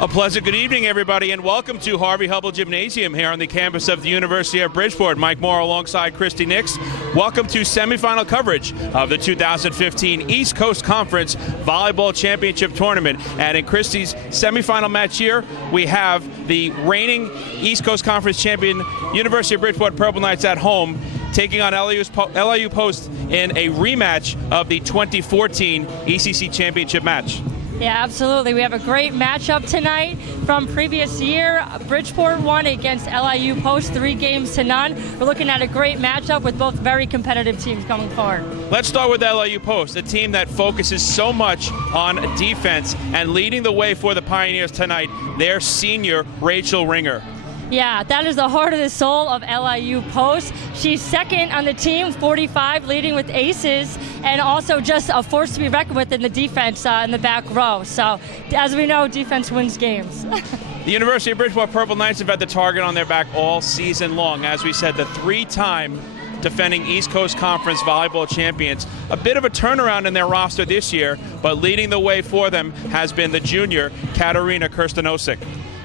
A pleasant good evening, everybody, and welcome to Harvey Hubble Gymnasium here on the campus of the University of Bridgeport. Mike Moore alongside Christy Nix. Welcome to semifinal coverage of the 2015 East Coast Conference Volleyball Championship Tournament. And in Christy's semifinal match here, we have the reigning East Coast Conference champion, University of Bridgeport Purple Knights at home, taking on LIU Post in a rematch of the 2014 ECC Championship match. Yeah, absolutely. We have a great matchup tonight from previous year. Bridgeport won against LIU Post 3-0. We're looking at a great matchup with both very competitive teams going forward. Let's start with LIU Post, a team that focuses so much on defense, and leading the way for the Pioneers tonight, their senior Rachel Ringer. Yeah, that is the heart of the soul of LIU Post. She's second on the team, 45, leading with aces, and also just a force to be reckoned with in the defense in the back row. So, as we know, defense wins games. The University of Bridgeport Purple Knights have had the target on their back all season long. As we said, the three-time defending East Coast Conference volleyball champions. A bit of a turnaround in their roster this year, but leading the way for them has been the junior Katarina Kirstanosik.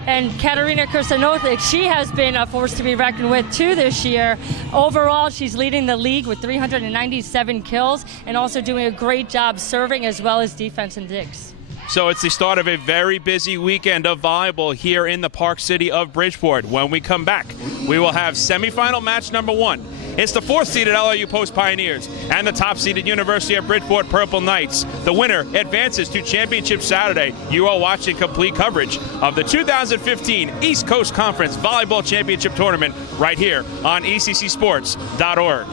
And Katarina Kirstanosik, she has been a force to be reckoned with too this year. Overall, she's leading the league with 397 kills and also doing a great job serving as well as defense and digs. So it's the start of a very busy weekend of volleyball here in the Park City of Bridgeport. When we come back, we will have semifinal match number 1. It's the 4th-seeded LIU Post Pioneers and the top-seeded University of Bridgeport Purple Knights. The winner advances to Championship Saturday. You are watching complete coverage of the 2015 East Coast Conference Volleyball Championship Tournament right here on ECCSports.org.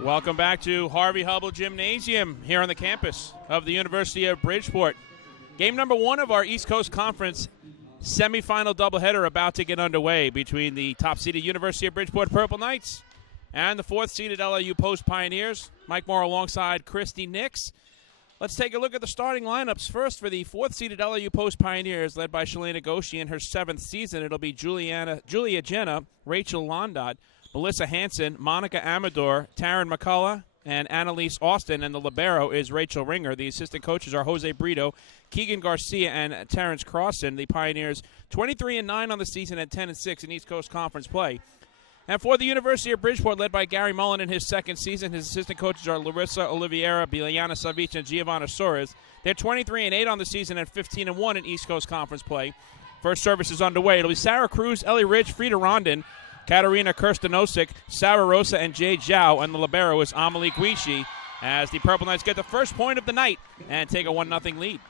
Welcome back to Harvey Hubble Gymnasium here on the campus of the University of Bridgeport. Game number 1 of our East Coast Conference semifinal doubleheader about to get underway between the top-seeded University of Bridgeport Purple Knights and the 4th-seeded LIU Post Pioneers. Mike Moore alongside Christy Nix. Let's take a look at the starting lineups. First, for the 4th-seeded LIU Post Pioneers, led by Shalana Goshi in her 7th season, it'll be Julia Jenna, Rachel Londot, Melissa Hansen, Monica Amador, Taryn McCullough, and Annalise Austin, and the libero is Rachel Ringer. The assistant coaches are Jose Brito, Keegan Garcia, and Terrence Crossan. The Pioneers 23-9 on the season and 10-6 in East Coast Conference play. And for the University of Bridgeport, led by Gary Mullen in his 2nd season, his assistant coaches are Larissa Oliveira, Biljana Savic, and Giovanna Soares. They're 23-8 on the season and 15-1 in East Coast Conference play. First service is underway. It'll be Sarah Cruz, Ellie Rich, Frida Rondon, Katarina Kirstanosik, Sarah Rosa, and Jay Zhao, and the libero is Amelie Guishi, as the Purple Knights get the first point of the night and take a 1-0 lead.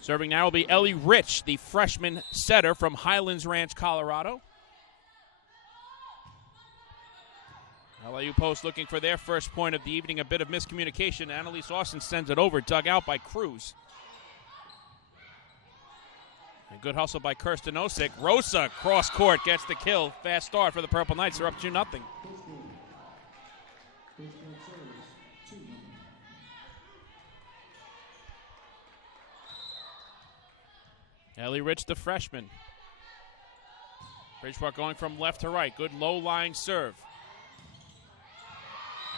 Serving now will be Ellie Rich, the freshman setter from Highlands Ranch, Colorado. LIU Post looking for their first point of the evening. A bit of miscommunication. Annalise Austin sends it over, dug out by Cruz. A good hustle by Kirsten Osick. Rosa, cross court, gets the kill. Fast start for the Purple Knights. They're up 2-0. Ellie Rich, the freshman. Bridgeport going from left to right. Good low-lying serve.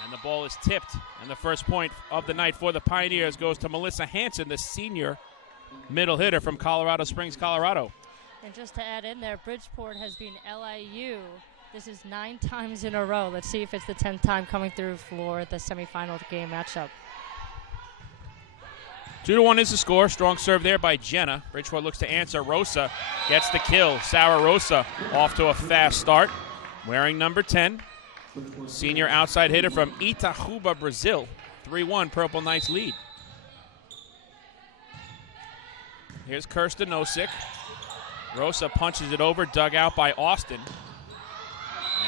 And the ball is tipped. And the first point of the night for the Pioneers goes to Melissa Hansen, the senior middle hitter from Colorado Springs, Colorado. And just to add in there, Bridgeport has been LIU. This is 9 times in a row. Let's see if it's the 10th time coming through for the semifinal game matchup. 2-1 is the score. Strong serve there by Jenna. Bridgeport looks to answer. Rosa gets the kill. Sarah Rosa off to a fast start. Wearing number 10. Senior outside hitter from Itajuba, Brazil. 3-1 Purple Knights lead. Here's Kirsten Osick. Rosa punches it over, dug out by Austin.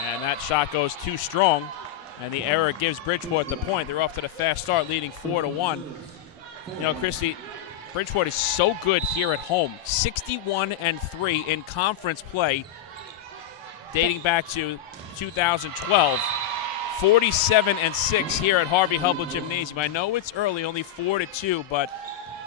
And that shot goes too strong. And the error gives Bridgeport the point. They're off to the fast start, leading 4-1. You know, Christy, Bridgeport is so good here at home. 61-3 in conference play dating back to 2012. 47-6 here at Harvey Hubble Gymnasium. I know it's early, only 4-2, but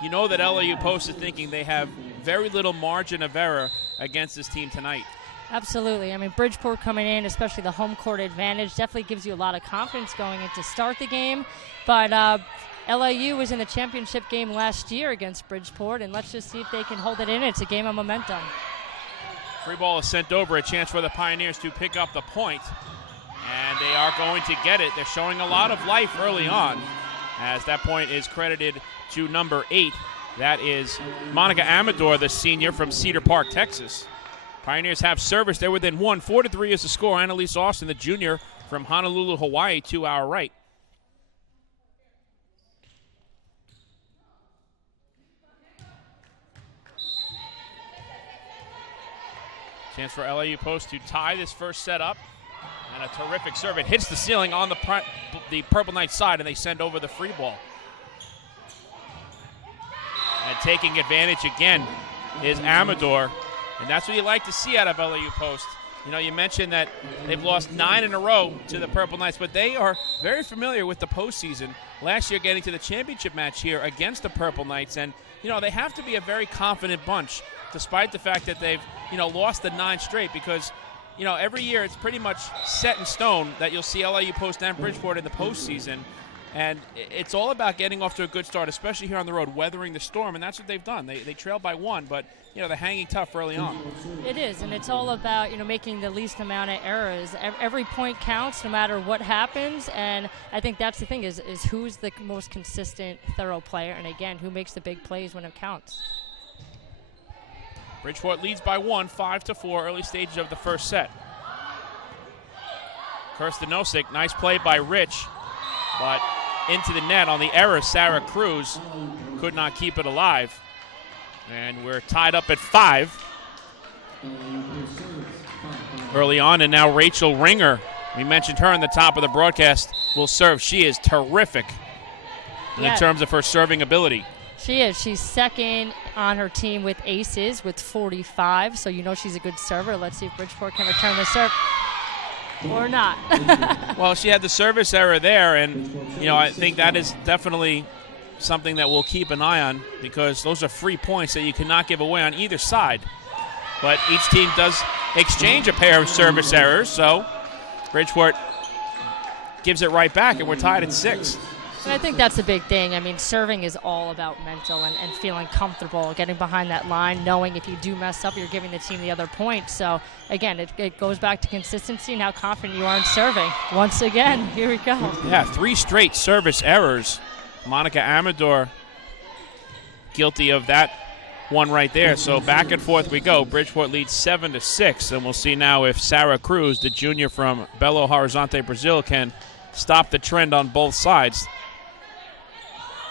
you know that LIU Post is thinking they have very little margin of error against this team tonight. Absolutely. I mean, Bridgeport coming in, especially the home court advantage, definitely gives you a lot of confidence going in to start the game. But LIU was in the championship game last year against Bridgeport, and let's just see if they can hold it in. It's a game of momentum. Free ball is sent over, a chance for the Pioneers to pick up the point. And they are going to get it. They're showing a lot of life early on, as that point is credited to number 8. That is Monica Amador, the senior from Cedar Park, Texas. Pioneers have service. They're within 1. 4-3 is the score. Annalise Austin, the junior from Honolulu, Hawaii, to our right. Chance for LIU Post to tie this first set up. And a terrific serve. It hits the ceiling on the Purple Knights side, and they send over the free ball. And taking advantage again is Amador. And that's what you like to see out of LIU Post. You know, you mentioned that they've lost 9 in a row to the Purple Knights, but they are very familiar with the postseason. Last year getting to the championship match here against the Purple Knights. And, you know, they have to be a very confident bunch, despite the fact that they've, you know, lost the 9 straight, because, you know, every year it's pretty much set in stone that you'll see LIU Post and Bridgeport in the postseason. And it's all about getting off to a good start, especially here on the road, weathering the storm, and that's what they've done. They trailed by 1, but, you know, they're hanging tough early on. It is, and it's all about, you know, making the least amount of errors. Every point counts no matter what happens, and I think that's the thing is who's the most consistent, thorough player, and, again, who makes the big plays when it counts. Bridgeport leads by 1, 5-4, early stages of the first set. Kirsten Osick, nice play by Rich, but into the net on the error. Sarah Cruz could not keep it alive. And we're tied up at 5 early on, and now Rachel Ringer We mentioned her in the top of the broadcast. Will serve. She is terrific in terms of her serving ability. She is. She's second on her team with aces with 45, so you know she's a good server. Let's see if Bridgeport can return the serve or not. Well, she had the service error there, and I think that is definitely something that we'll keep an eye on, because those are free points that you cannot give away on either side. But each team does exchange a pair of service errors, so Bridgeport gives it right back, and we're tied at 6. And I think that's a big thing. I mean, serving is all about mental and feeling comfortable, getting behind that line, knowing if you do mess up, you're giving the team the other point. So, again, it goes back to consistency and how confident you are in serving. Once again, here we go. Yeah, 3 straight service errors. Monica Amador guilty of that one right there. So back and forth we go. Bridgeport leads 7-6, and we'll see now if Sarah Cruz, the junior from Belo Horizonte, Brazil, can stop the trend on both sides.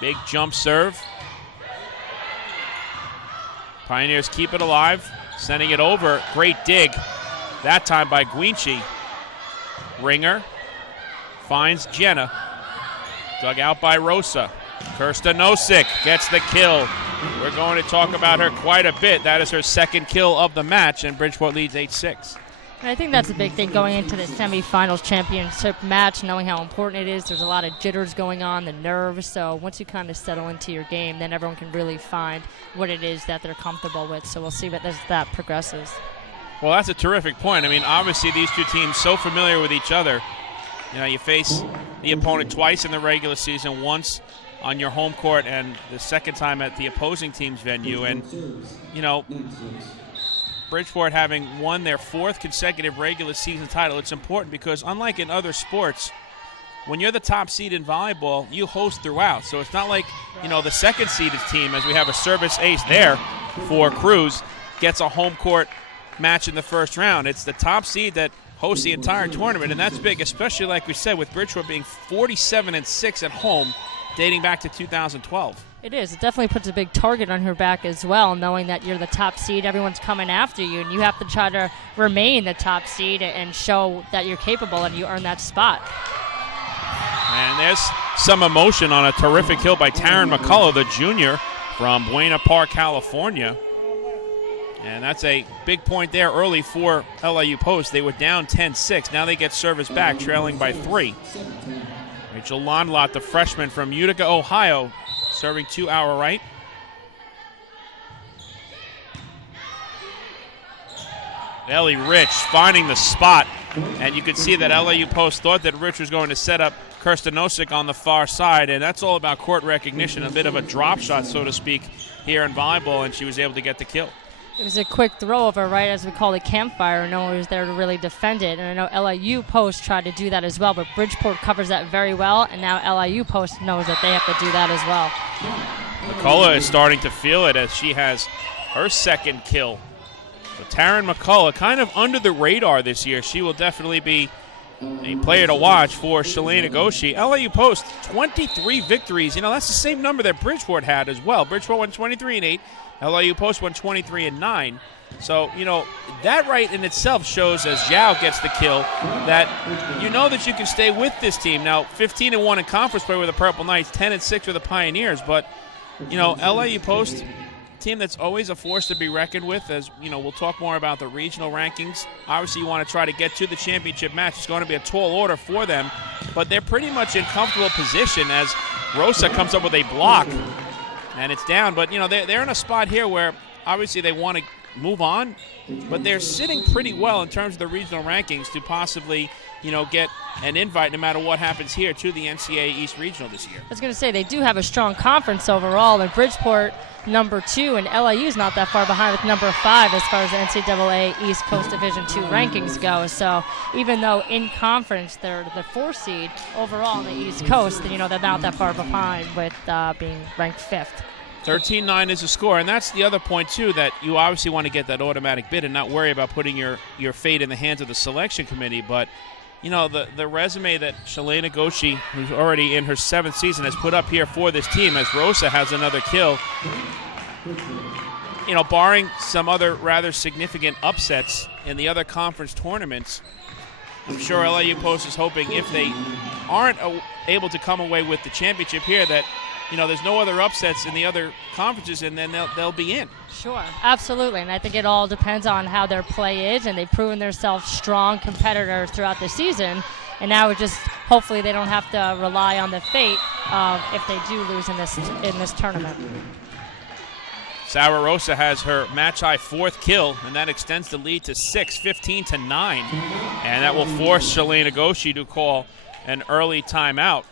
Big jump serve. Pioneers keep it alive, sending it over. Great dig, that time by Guinchi. Ringer finds Jenna. Dug out by Rosa. Kirsta Nosik gets the kill. We're going to talk about her quite a bit. That is her second kill of the match, and Bridgeport leads 8-6. And I think that's a big thing going into the semifinals championship match, knowing how important it is. There's a lot of jitters going on, the nerves. So once you kind of settle into your game, then everyone can really find what it is that they're comfortable with. So we'll see what as that progresses. Well, that's a terrific point. I mean, obviously these two teams so familiar with each other. You face the opponent twice in the regular season, once on your home court and the second time at the opposing team's venue. And, Bridgeport having won their 4th consecutive regular season title, it's important because unlike in other sports, when you're the top seed in volleyball, you host throughout. So it's not like, the second seeded team, as we have a service ace there for Cruz, gets a home court match in the first round. It's the top seed that hosts the entire tournament, and that's big, especially like we said, with Bridgeport being 47-6 at home dating back to 2012. It is. It definitely puts a big target on her back as well, knowing that you're the top seed. Everyone's coming after you, and you have to try to remain the top seed and show that you're capable and you earn that spot. And there's some emotion on a terrific kill by Taryn McCullough, the junior from Buena Park, California. And that's a big point there early for LIU Post. They were down 10-6. Now they get service back, trailing by 3. Rachel Londlot, the freshman from Utica, Ohio, serving 2 hour right. Ellie Rich finding the spot. And you could see that LIU Post thought that Rich was going to set up Kirsta Nosik on the far side. And that's all about court recognition, a bit of a drop shot, so to speak, here in volleyball. And she was able to get the kill. It was a quick throw over, right, as we call it, campfire. No one was there to really defend it. And I know LIU Post tried to do that as well, but Bridgeport covers that very well, and now LIU Post knows that they have to do that as well. McCullough is starting to feel it as she has her second kill. So Taryn McCullough kind of under the radar this year. She will definitely be a player to watch for Shalane Agoshi. LIU Post, 23 victories. That's the same number that Bridgeport had as well. Bridgeport won 23-8. LIU Post won 23-9. So, that right in itself shows, as Zhao gets the kill, that that you can stay with this team. Now, 15-1 in conference play with the Purple Knights, 10-6 with the Pioneers. But, LIU Post, team that's always a force to be reckoned with. As, we'll talk more about the regional rankings. Obviously, you want to try to get to the championship match. It's going to be a tall order for them. But they're pretty much in comfortable position as Rosa comes up with a block. And it's down, but they're in a spot here where obviously they want to move on, but they're sitting pretty well in terms of the regional rankings to possibly, get an invite no matter what happens here to the NCAA East Regional this year. I was going to say they do have a strong conference overall, and Bridgeport number 2, and LIU is not that far behind with number 5 as far as the NCAA East Coast Division II rankings go. So even though in conference they're the 4 seed overall on the East Coast, they're not that far behind with being ranked 5th. 13-9 is the score, and that's the other point, too, that you obviously want to get that automatic bid and not worry about putting your fate in the hands of the selection committee. But, the resume that Shalane Agoshi, who's already in her 7th season, has put up here for this team, as Rosa has another kill, barring some other rather significant upsets in the other conference tournaments, I'm sure LIU Post is hoping if they aren't able to come away with the championship here that, there's no other upsets in the other conferences, and then they'll be in. Sure, absolutely, and I think it all depends on how their play is, and they've proven themselves strong competitors throughout the season, and now it just hopefully they don't have to rely on the fate if they do lose in this tournament. Sarah Rosa has her match-high 4th kill, and that extends the lead to 6, 15-9, and that will force Shalane Agoshi to call an early timeout.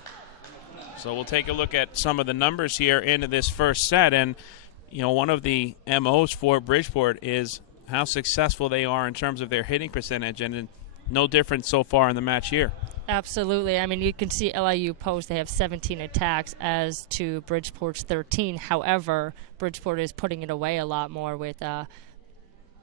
So we'll take a look at some of the numbers here into this first set. And, one of the MOs for Bridgeport is how successful they are in terms of their hitting percentage, and no different so far in the match here. Absolutely. I mean, you can see LIU Post, they have 17 attacks as to Bridgeport's 13. However, Bridgeport is putting it away a lot more with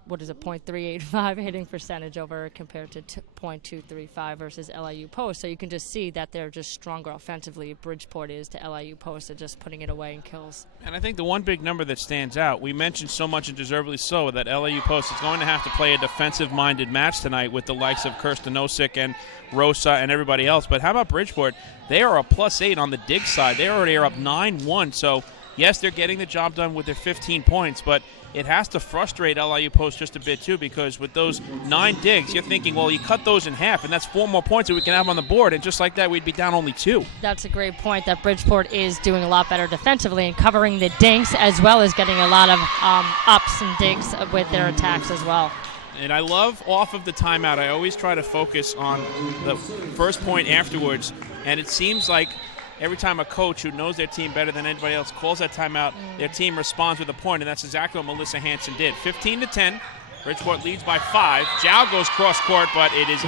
.385 hitting percentage over compared to .235 versus LIU Post. So you can just see that they're just stronger offensively. Bridgeport is to LIU Post, and just putting it away in kills. And I think the one big number that stands out, we mentioned so much and deservedly so that LIU Post is going to have to play a defensive-minded match tonight with the likes of Kirsten Osick and Rosa and everybody else. But how about Bridgeport? They are a +8 on the dig side. They already are up 9-1. So, yes, they're getting the job done with their 15 points, but it has to frustrate LIU Post just a bit too, because with those 9 digs, you're thinking, well, you cut those in half, and that's 4 more points that we can have on the board, and just like that, we'd be down only 2. That's a great point, that Bridgeport is doing a lot better defensively and covering the dinks, as well as getting a lot of ups and digs with their attacks as well. And I love off of the timeout, I always try to focus on the first point afterwards, and it seems like every time a coach who knows their team better than anybody else calls that timeout, their team responds with a point, and that's exactly what Melissa Hansen did. 15-10, Bridgeport leads by 5. Zhao goes cross-court, but it is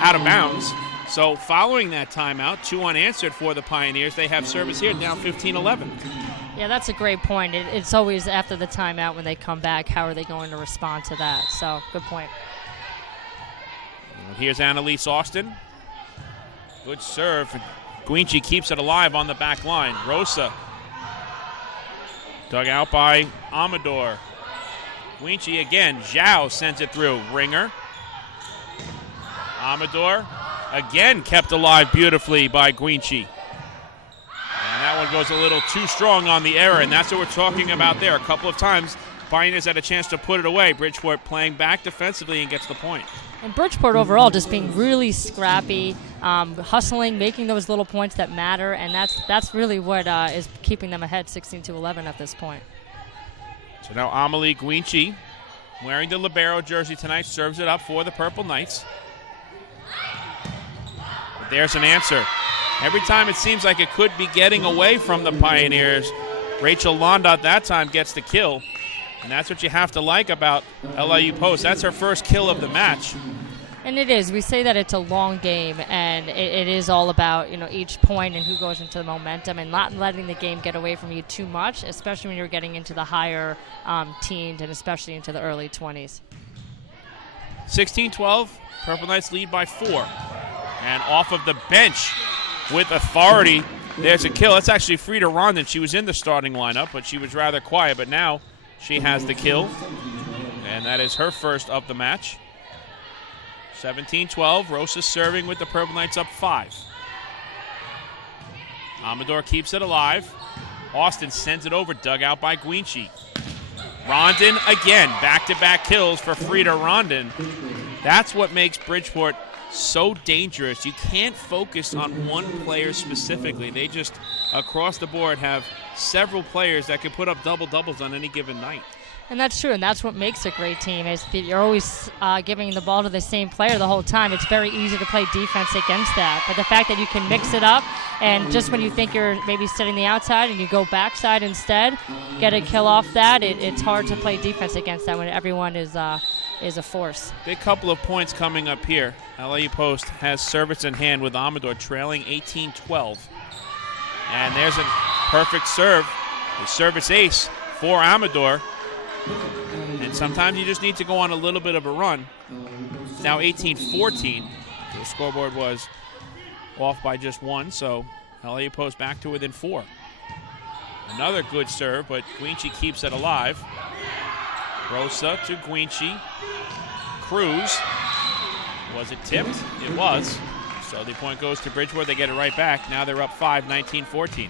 out of bounds. So following that timeout, 2 unanswered for the Pioneers. They have service here, down 15-11. Yeah, that's a great point. It's always after the timeout when they come back, how are they going to respond to that? So, good point. Here's Annalise Austin. Good serve. Guinchi keeps it alive on the back line. Rosa dug out by Amador. Guinchi again. Zhao sends it through. Ringer. Amador again kept alive beautifully by Guinchi. And that one goes a little too strong on the error, and that's what we're talking about there. A couple of times, Pioneers had a chance to put it away. Bridgeport playing back defensively and gets the point. And Bridgeport overall just being really scrappy, hustling, making those little points that matter, and that's really what is keeping them ahead 16-11 at this point. So now Amelie Guinchi, wearing the libero jersey tonight, serves it up for the Purple Knights. But there's an answer. Every time it seems like it could be getting away from the Pioneers, Rachel Londot that time gets the kill. And that's what you have to like about LIU Post. That's her first kill of the match. And it is. We say that it's a long game, and it is all about each point and who goes into the momentum and not letting the game get away from you too much, especially when you're getting into the higher teens and especially into the early 20s. 16-12, Purple Knights lead by 4. And off of the bench with authority, there's a kill. That's actually Frida Rondon. She was in the starting lineup, but she was rather quiet, but now she has the kill, and that is her first of the match. 17-12, Rosa serving with the Purple Knights up 5. Amador keeps it alive. Austin sends it over, dug out by Guinchi. Rondon again, back-to-back kills for Frida Rondon. That's what makes Bridgeport so dangerous. You can't focus on one player specifically. They just, across the board, have several players that can put up double-doubles on any given night. And that's true, and that's what makes a great team, is that you're always giving the ball to the same player the whole time. It's very easy to play defense against that. But the fact that you can mix it up, and just when you think you're maybe setting the outside and you go backside instead, get a kill off that, it's hard to play defense against that when everyone is a force. Big couple of points coming up here. LIU Post has service in hand with Amador trailing 18-12. And there's a perfect serve, a service ace for Amador. And sometimes you just need to go on a little bit of a run. Now 18-14. The scoreboard was off by just 1, so LIU Post back to within 4. Another good serve, but Guinchi keeps it alive. Rosa to Guinchi. Cruz. Was it tipped? It was. So the point goes to Bridgeport. They get it right back. Now they're up 5, 19-14.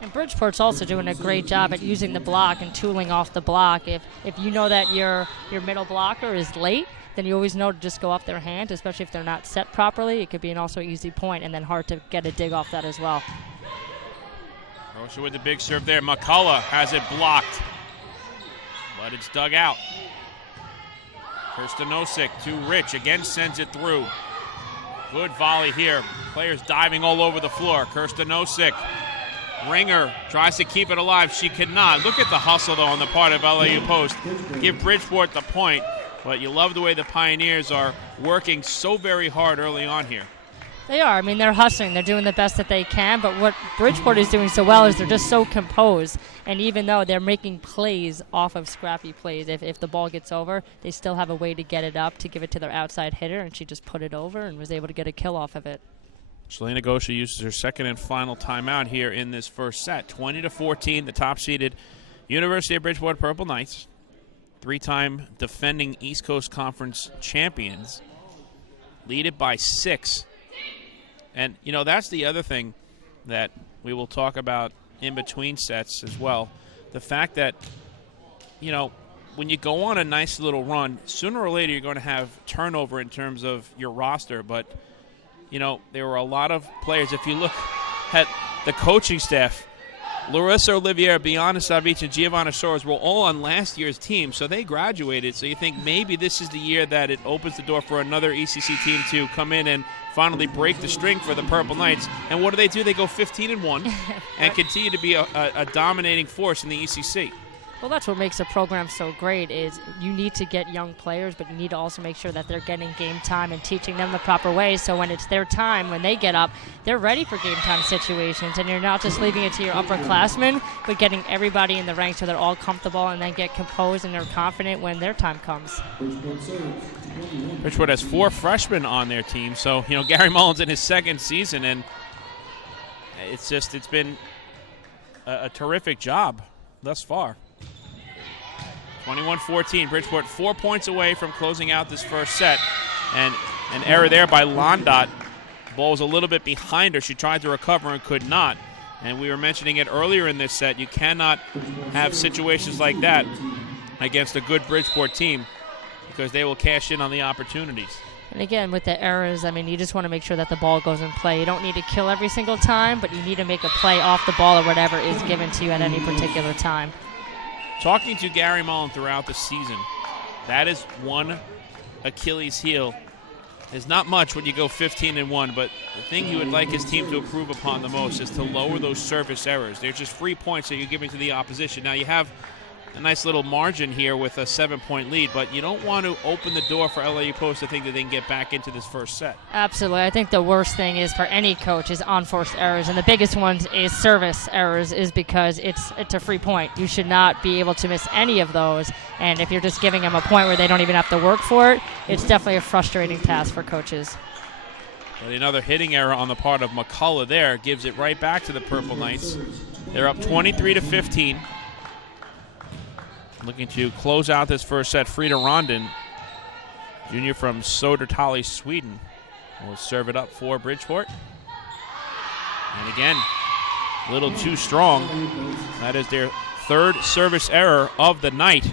And Bridgeport's also doing a great job at using the block and tooling off the block. If you know that your middle blocker is late, then you always know to just go off their hand, especially if they're not set properly. It could be an also easy point and then hard to get a dig off that as well. Rocha with the big serve there. McCullough has it blocked, but it's dug out. Kirstenosic to Rich. Again sends it through. Good volley here. Players diving all over the floor. Kirstenosic. Ringer tries to keep it alive. She cannot. Look at the hustle, though, on the part of LIU Post. Give Bridgeport the point, but you love the way the Pioneers are working so very hard early on here. They are. I mean, they're hustling. They're doing the best that they can, but what Bridgeport is doing so well is they're just so composed, and even though they're making plays off of scrappy plays, if the ball gets over, they still have a way to get it up, to give it to their outside hitter, and she just put it over and was able to get a kill off of it. Shalina Gosha uses her second and final timeout here in this first set. 20-14, the top-seeded University of Bridgeport Purple Knights, three-time defending East Coast Conference champions, lead it by 6. And, you know, that's the other thing that we will talk about in between sets as well. The fact that, you know, when you go on a nice little run, sooner or later you're going to have turnover in terms of your roster, but you know, there were a lot of players. If you look at the coaching staff, Larissa Olivier, Biana Savic, and Giovanna Soares were all on last year's team, so they graduated. So you think maybe this is the year that it opens the door for another ECC team to come in and finally break the string for the Purple Knights. And what do? They go 15-1 and continue to be a dominating force in the ECC. Well, that's what makes a program so great is you need to get young players, but you need to also make sure that they're getting game time and teaching them the proper way, so when it's their time, when they get up, they're ready for game time situations, and you're not just leaving it to your upperclassmen, but getting everybody in the ranks so they're all comfortable and then get composed and they're confident when their time comes. Bridgeport has 4 freshmen on their team, so, you know, Gary Mullins in his second season, and it's been a terrific job thus far. 21-14, Bridgeport 4 points away from closing out this first set. And an error there by Londot. Ball was a little bit behind her. She tried to recover and could not. And we were mentioning it earlier in this set. You cannot have situations like that against a good Bridgeport team because they will cash in on the opportunities. And again, with the errors, I mean, you just want to make sure that the ball goes in play. You don't need to kill every single time, but you need to make a play off the ball or whatever is given to you at any particular time. Talking to Gary Mullen throughout the season, that is one Achilles heel. It's not much when you go 15-1, but the thing he would like his team to improve upon the most is to lower those service errors. They're just free points that you're giving to the opposition. Now you have a nice little margin here with a 7-point lead, but you don't want to open the door for LIU Post to think that they can get back into this first set. Absolutely. I think the worst thing is for any coach is unforced errors, and the biggest ones is service errors, is because it's a free point. You should not be able to miss any of those, and if you're just giving them a point where they don't even have to work for it, it's definitely a frustrating task for coaches. But another hitting error on the part of McCullough there gives it right back to the Purple Knights. They're up 23-15. Looking to close out this first set, Frida Rondin, junior from Södertälje, Sweden, will serve it up for Bridgeport. And again, a little too strong. That is their 3rd service error of the night.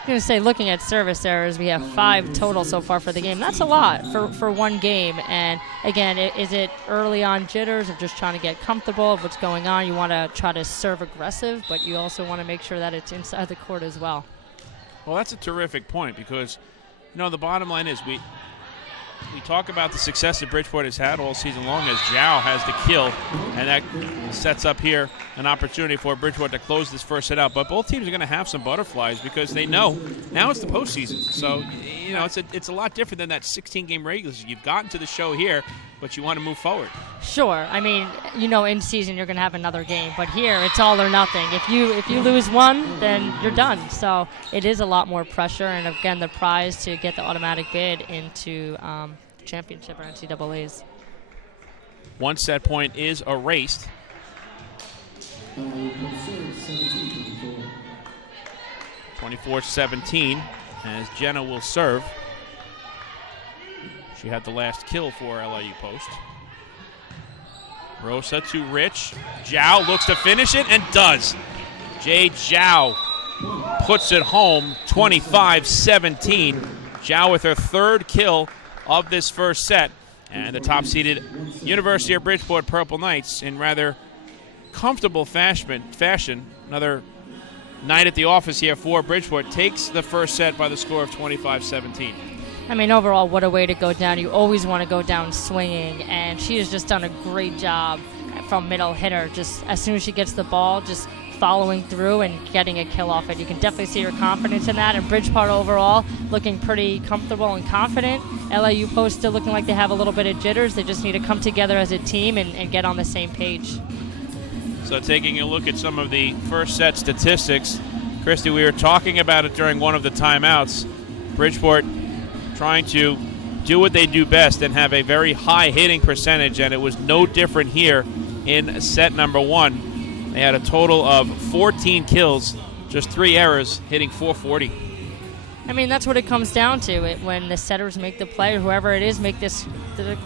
I'm going to say, looking at service errors, we have 5 total so far for the game. That's a lot for one game. And again, is it early on jitters of just trying to get comfortable of what's going on? You want to try to serve aggressive, but you also want to make sure that it's inside the court as well. Well, that's a terrific point because, you know, the bottom line is we talk about the success that Bridgeport has had all season long as Zhao has the kill, and that sets up here an opportunity for Bridgeport to close this first set out. But both teams are going to have some butterflies because they know now it's the postseason. So, you know, it's a lot different than that 16-game regular season. You've gotten to the show here, but you want to move forward. Sure. I mean, you know, in season you're going to have another game, but here it's all or nothing. If you lose one, then you're done. So it is a lot more pressure, and again, the prize to get the automatic bid into championship or NCAAs. One set point is erased. 24-17 as Jenna will serve. She had the last kill for LIU Post. Rosa to Rich. Zhao looks to finish it and does. Jade Zhao puts it home, 25-17. Zhao with her third kill of this first set. And the top-seeded University of Bridgeport Purple Knights in rather comfortable fashion. Another night at the office here for Bridgeport takes the first set by the score of 25-17. I mean, overall, what a way to go down. You always want to go down swinging, and she has just done a great job from middle hitter. Just as soon as she gets the ball, just following through and getting a kill off it. You can definitely see her confidence in that. And Bridgeport overall looking pretty comfortable and confident. LIU Post still looking like they have a little bit of jitters. They just need to come together as a team and get on the same page. So taking a look at some of the first set statistics, Christy, we were talking about it during one of the timeouts. Bridgeport trying to do what they do best and have a very high hitting percentage, and it was no different here in set number one. They had a total of 14 kills, just 3 errors, hitting .440. I mean, that's what it comes down to. When the setters make the play, or whoever it is make the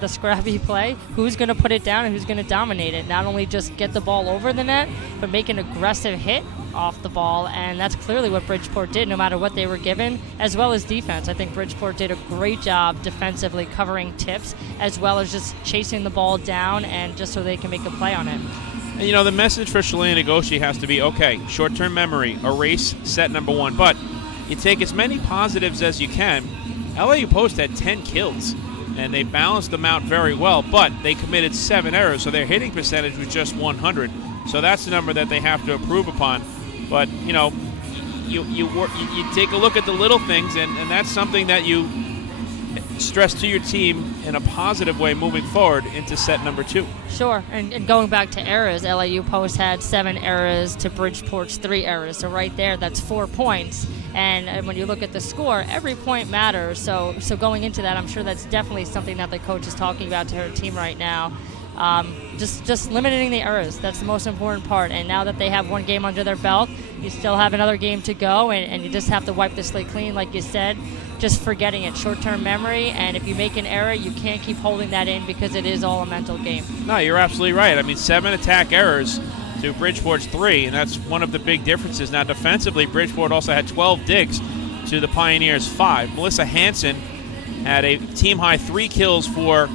scrappy play, who's going to put it down and who's going to dominate it. Not only just get the ball over the net, but make an aggressive hit off the ball, and that's clearly what Bridgeport did, no matter what they were given, as well as defense. I think Bridgeport did a great job defensively covering tips, as well as just chasing the ball down and just so they can make a play on it. And, you know, the message for Shalane Nagoshi has to be, okay, short-term memory, erase set number one, but you take as many positives as you can. LIU Post had 10 kills, and they balanced them out very well, but they committed 7 errors, so their hitting percentage was just 100. So that's the number that they have to improve upon. But, you know, you take a look at the little things, and that's something that you stress to your team in a positive way moving forward into set number 2. Sure, and going back to errors, LIU Post had 7 errors to Bridgeport's 3 errors. So right there, that's 4 points. And when you look at the score, every point matters. So going into that, I'm sure that's definitely something that the coach is talking about to her team right now. Just limiting the errors. That's the most important part. And now that they have one game under their belt, you still have another game to go, and you just have to wipe the slate clean, like you said. Just forgetting it, short-term memory, and if you make an error, you can't keep holding that in because it is all a mental game. No, you're absolutely right. I mean, 7 attack errors to Bridgeport's 3, and that's one of the big differences. Now, defensively, Bridgeport also had 12 digs to the Pioneers' 5. Melissa Hansen had a team-high 3 kills for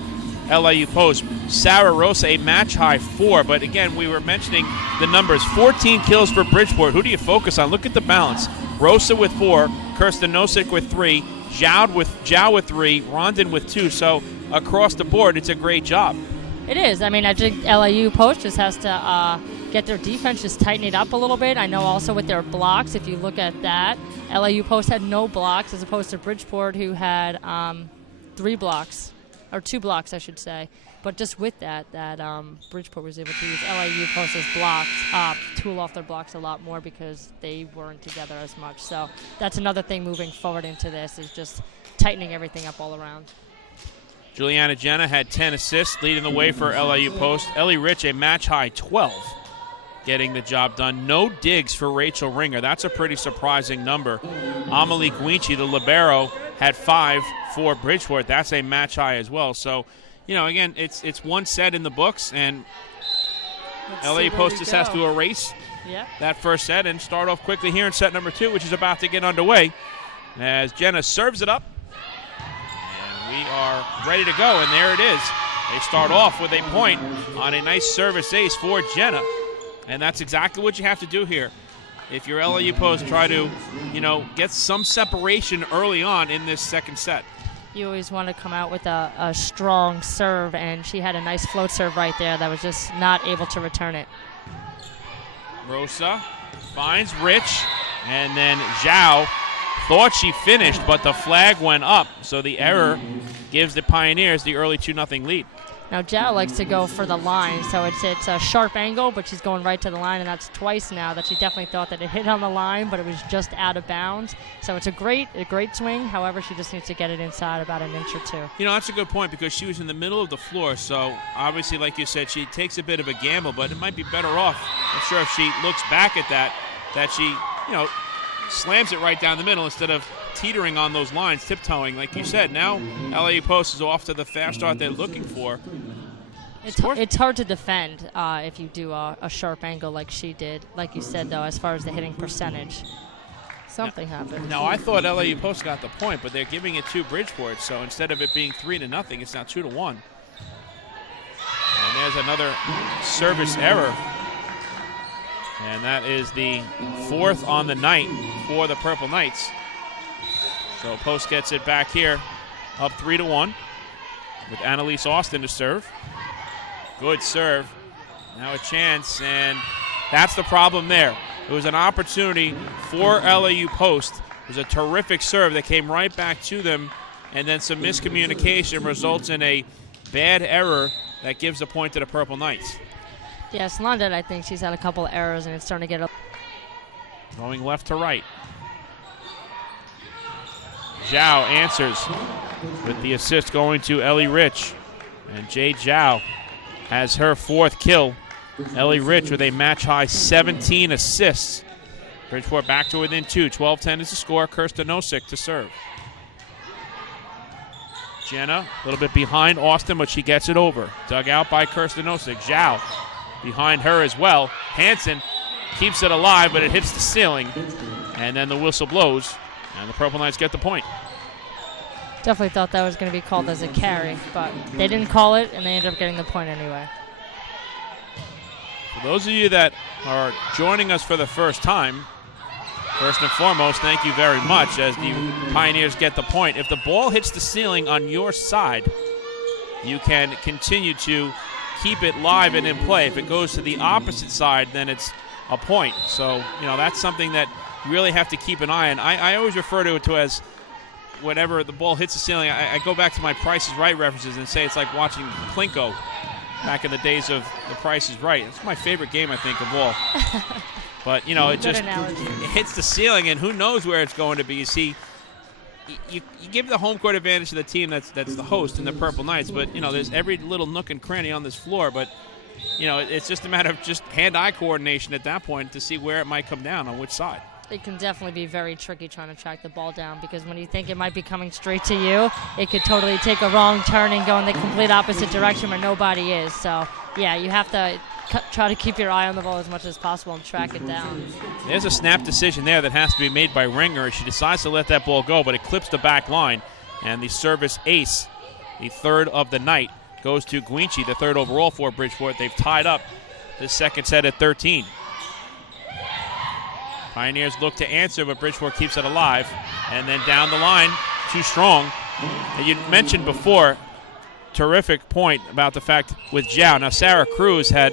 LIU Post. Sarah Rosa, a match-high 4, but again, we were mentioning the numbers. 14 kills for Bridgeport. Who do you focus on? Look at the balance. Rosa with 4, Kirsten Nosik with 3, Zhao with 3, Rondon with 2. So across the board, it's a great job. It is. I mean, I think LIU Post just has to get their defense, just tighten it up a little bit. I know also with their blocks, if you look at that, LIU Post had no blocks as opposed to Bridgeport, who had 3 blocks, or 2 blocks, I should say. But just with that Bridgeport was able to use LIU Post's blocks, tool off their blocks a lot more because they weren't together as much. So that's another thing moving forward into this, is just tightening everything up all around. Juliana Jenna had 10 assists, leading the way for LIU Post. Ellie Rich, a match-high 12, getting the job done. No digs for Rachel Ringer. That's a pretty surprising number. Amelie Guinchi, the libero, had 5 for Bridgeport. That's a match-high as well. So, you know, again, it's one set in the books, and LIU Post just has to erase that first set and start off quickly here in set number 2, which is about to get underway as Jenna serves it up. And we are ready to go, and there it is. They start off with a point on a nice service ace for Jenna, and that's exactly what you have to do here. If you're LIU Post, try to, you know, get some separation early on in this second set. You always want to come out with a strong serve, and she had a nice float serve right there that was just not able to return it. Rosa finds Rich, and then Zhao thought she finished, but the flag went up, so the error gives the Pioneers the early 2-0 lead. Now, Zhao likes to go for the line, so it's a sharp angle, but she's going right to the line, and that's twice now that she definitely thought that it hit on the line, but it was just out of bounds. So it's a great swing. However, she just needs to get it inside about an inch or 2. You know, that's a good point because she was in the middle of the floor, so obviously, like you said, she takes a bit of a gamble, but it might be better off. I'm sure if she looks back at that she, you know, slams it right down the middle instead of teetering on those lines, tiptoeing, like you said. Now LIU Post is off to the fast start they're looking for. It's hard to defend if you do a sharp angle like she did. Like you said, though, as far as the hitting percentage. Something happened. No, I thought LIU Post got the point, but they're giving it to Bridgeport. So instead of it being 3-0, it's now 2-1. And there's another service error. And that is the 4th on the night for the Purple Knights. So Post gets it back here, up 3-1, with Annalise Austin to serve. Good serve. Now a chance, and that's the problem there. It was an opportunity for LIU Post. It was a terrific serve that came right back to them, and then some miscommunication results in a bad error that gives the point to the Purple Knights. Yes, London, I think she's had a couple of errors, and it's starting to get up. Going left to right. Zhao answers with the assist going to Ellie Rich. And Jade Zhao has her 4th kill. Ellie Rich with a match-high 17 assists. Bridgeport back to within 2. 12-10 is the score. Kirsten Nosik to serve. Jenna a little bit behind Austin, but she gets it over. Dug out by Kirsten Nosik. Zhao behind her as well. Hansen keeps it alive, but it hits the ceiling. And then the whistle blows, and the Purple Knights get the point. Definitely thought that was going to be called as a carry, but they didn't call it, and they ended up getting the point anyway. For those of you that are joining us for the first time, first and foremost, thank you very much as the Pioneers get the point. If the ball hits the ceiling on your side, you can continue to keep it live and in play. If it goes to the opposite side, then it's a point. So, that's something that you really have to keep an eye on. I always refer to it as whenever the ball hits the ceiling, I go back to my Price is Right references and say it's like watching Plinko back in the days of The Price is Right. It's my favorite game, I think, of all. But, it hits the ceiling, and who knows where it's going to be. You see, you give the home court advantage to the team that's the host in the Purple Knights, but, there's every little nook and cranny on this floor. But, it's just a matter of just hand-eye coordination at that point to see where it might come down on which side. It can definitely be very tricky trying to track the ball down, because when you think it might be coming straight to you, it could totally take a wrong turn and go in the complete opposite direction where nobody is. So, yeah, you have to try to keep your eye on the ball as much as possible and track it down. There's a snap decision there that has to be made by Ringer. She decides to let that ball go, but it clips the back line. And the service ace, the 3rd of the night, goes to Guinchi, the 3rd overall for Bridgeport. They've tied up the second set at 13. Pioneers look to answer, but Bridgeport keeps it alive. And then down the line, too strong. And you mentioned before, terrific point about the fact with Zhao. Now, Sarah Cruz had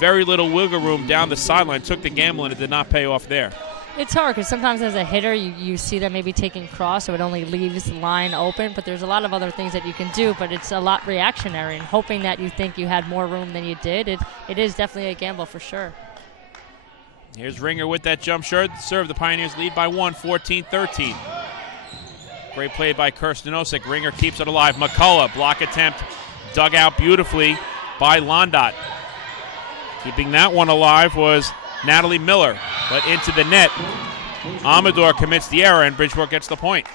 very little wiggle room down the sideline, took the gamble, and it did not pay off there. It's hard because sometimes as a hitter, you see them maybe taking cross, so it only leaves the line open. But there's a lot of other things that you can do, but it's a lot reactionary. And hoping that you think you had more room than you did, it is definitely a gamble for sure. Here's Ringer with that jump serve. The Pioneers lead by 1, 14-13. Great play by Kirsten Nosik. Ringer keeps it alive. McCullough, block attempt, dug out beautifully by Londot. Keeping that one alive was Natalie Miller, but into the net. Amador commits the error, and Bridgeport gets the point.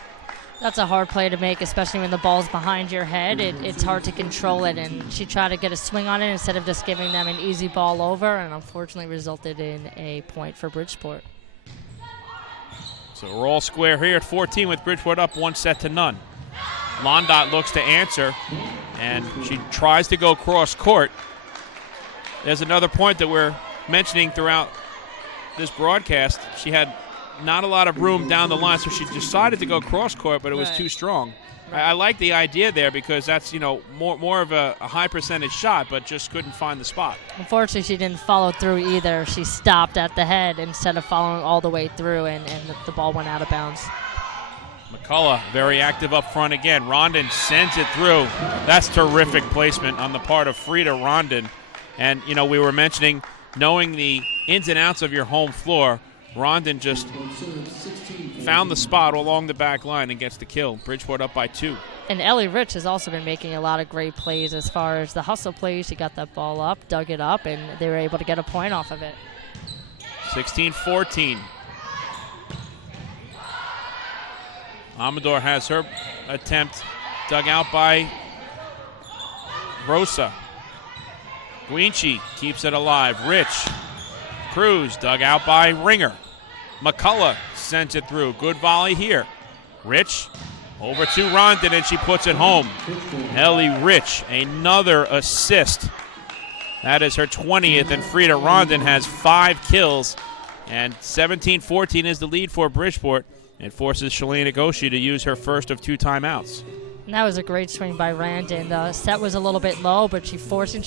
That's a hard play to make, especially when the ball's behind your head. It's hard to control it, and she tried to get a swing on it instead of just giving them an easy ball over, and unfortunately resulted in a point for Bridgeport. So we're all square here at 14 with Bridgeport up 1-0. Londot looks to answer, and she tries to go cross court. There's another point that we're mentioning throughout this broadcast. She had not a lot of room down the line, so she decided to go cross court, but it was too strong. Right. I like the idea there because that's, more of a high percentage shot, but just couldn't find the spot. Unfortunately, she didn't follow through either. She stopped at the head instead of following all the way through, and the ball went out of bounds. McCullough very active up front again. Rondon sends it through. That's terrific placement on the part of Frida Rondon. And, we were mentioning knowing the ins and outs of your home floor. Rondon just found the spot along the back line and gets the kill. Bridgeport up by 2. And Ellie Rich has also been making a lot of great plays as far as the hustle plays. She got that ball up, dug it up, and they were able to get a point off of it. 16-14. Amador has her attempt dug out by Rosa. Guinchi keeps it alive. Rich. Cruz dug out by Ringer. McCullough sends it through. Good volley here. Rich over to Rondon, and she puts it home. Ellie Rich, another assist. That is her 20th, and Frida Rondon has 5 kills. And 17-14 is the lead for Bridgeport. It forces Shalina Goshi to use her first of 2 timeouts. And that was a great swing by Randon. The set was a little bit low, but she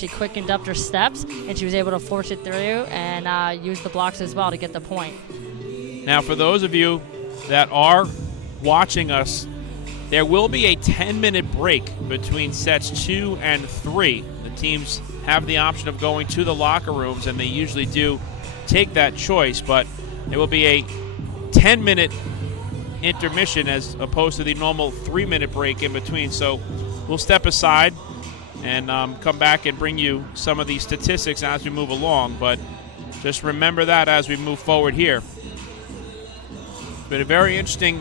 quickened up her steps, and she was able to force it through and use the blocks as well to get the point. Now, for those of you that are watching us, there will be a 10-minute break between sets 2 and 3. The teams have the option of going to the locker rooms, and they usually do take that choice, but there will be a 10-minute intermission as opposed to the normal 3-minute break in between. So we'll step aside and come back and bring you some of these statistics as we move along, but just remember that as we move forward here. It's been a very interesting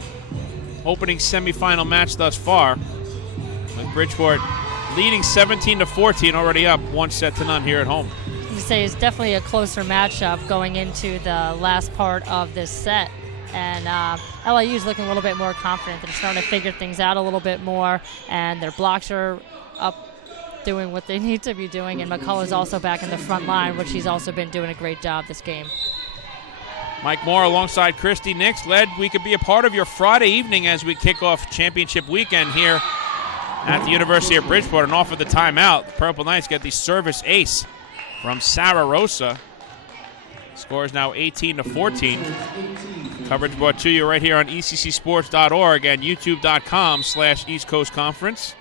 opening semifinal match thus far, with Bridgeport leading 17-14, already up 1-0 here at home. You say it's definitely a closer matchup going into the last part of this set. And LIU is looking a little bit more confident. They're starting to figure things out a little bit more, and their blocks are up doing what they need to be doing. And McCullough's also back in the front line, which he's also been doing a great job this game. Mike Moore alongside Christy Nix. Glad we could be a part of your Friday evening as we kick off championship weekend here at the University of Bridgeport. And off of the timeout, the Purple Knights get the service ace from Sarah Rosa. Score is now 18-14. Coverage brought to you right here on ECCSports.org and YouTube.com/East Coast Conference.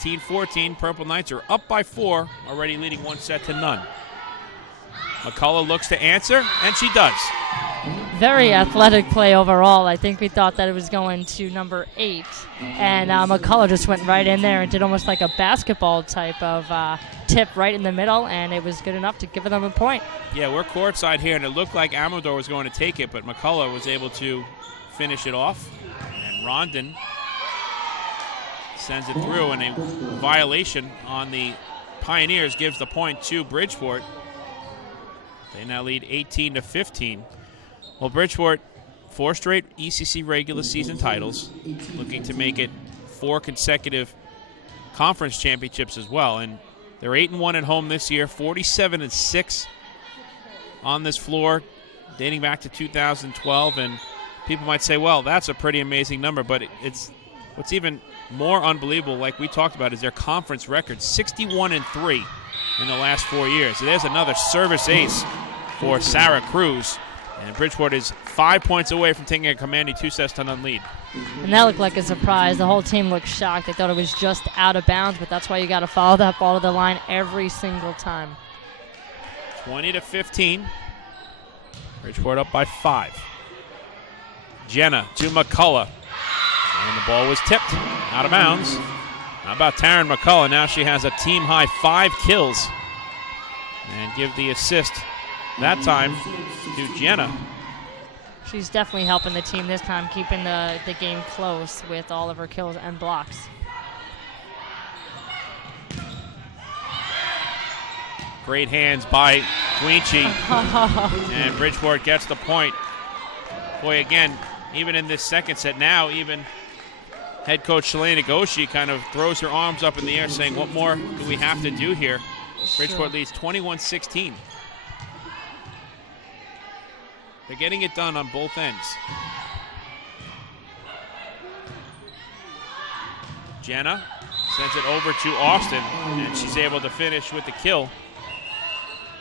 18-14, Purple Knights are up by 4, already leading 1-0. McCullough looks to answer, and she does. Very athletic play overall. I think we thought that it was going to number 8, and McCullough just went right in there and did almost like a basketball type of tip right in the middle, and it was good enough to give them a point. Yeah, we're courtside here, and it looked like Amador was going to take it, but McCullough was able to finish it off. And Rondon sends it through, and a violation on the Pioneers gives the point to Bridgeport. They now lead 18-15. Well, Bridgeport, 4 straight ECC regular season titles, looking to make it 4 consecutive conference championships as well. And they're 8-1 at home this year, 47-6 on this floor, dating back to 2012. And people might say, well, that's a pretty amazing number, but it's what's even more unbelievable, like we talked about, is their conference record, 61-3 in the last 4 years. So there's another service ace for Sarah Cruz. And Bridgeport is 5 points away from taking a commanding 2-0 lead. And that looked like a surprise. The whole team looked shocked. They thought it was just out of bounds, but that's why you got to follow that ball to the line every single time. 20-15. Bridgeport up by 5. Jenna to McCullough. And the ball was tipped out of bounds. How about Taryn McCullough? Now she has a team-high 5 kills. And give the assist that time to Jenna. She's definitely helping the team this time, keeping the game close with all of her kills and blocks. Great hands by Guinchi. And Bridgeport gets the point. Boy, again, even in this second set now, even head coach Shalana Goshi kind of throws her arms up in the air saying, what more do we have to do here? Bridgeport leads 21-16. They're getting it done on both ends. Jenna sends it over to Austin, and she's able to finish with the kill.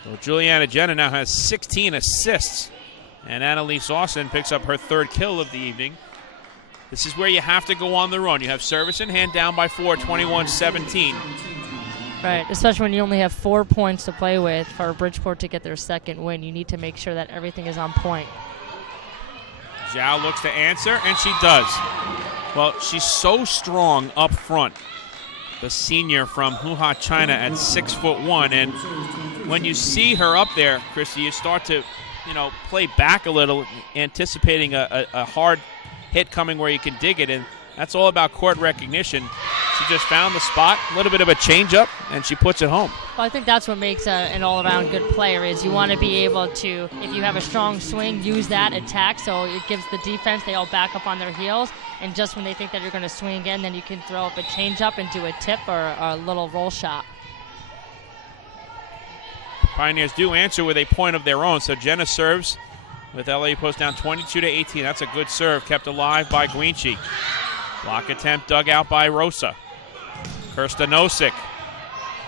So Juliana Jenna now has 16 assists, and Annalise Austin picks up her 3rd kill of the evening. This is where you have to go on the run. You have service in hand, down by 4, 21-17. Right, especially when you only have 4 points to play with for Bridgeport to get their 2nd win. You need to make sure that everything is on point. Zhao looks to answer, and she does. Well, she's so strong up front, the senior from Huha, China at 6'1", and when you see her up there, Christy, you start to, play back a little, anticipating a hard hit coming where you can dig it, and that's all about court recognition. She just found the spot, a little bit of a changeup, and she puts it home. Well, I think that's what makes an all-around good player is you want to be able to, if you have a strong swing, use that attack, so it gives the defense, they all back up on their heels, and just when they think that you're going to swing again, then you can throw up a changeup and do a tip or a little roll shot. Pioneers do answer with a point of their own, so Jenna serves with LIU Post down 22-18. That's a good serve, kept alive by Guinchi. Block attempt dug out by Rosa. Kirsta Nosik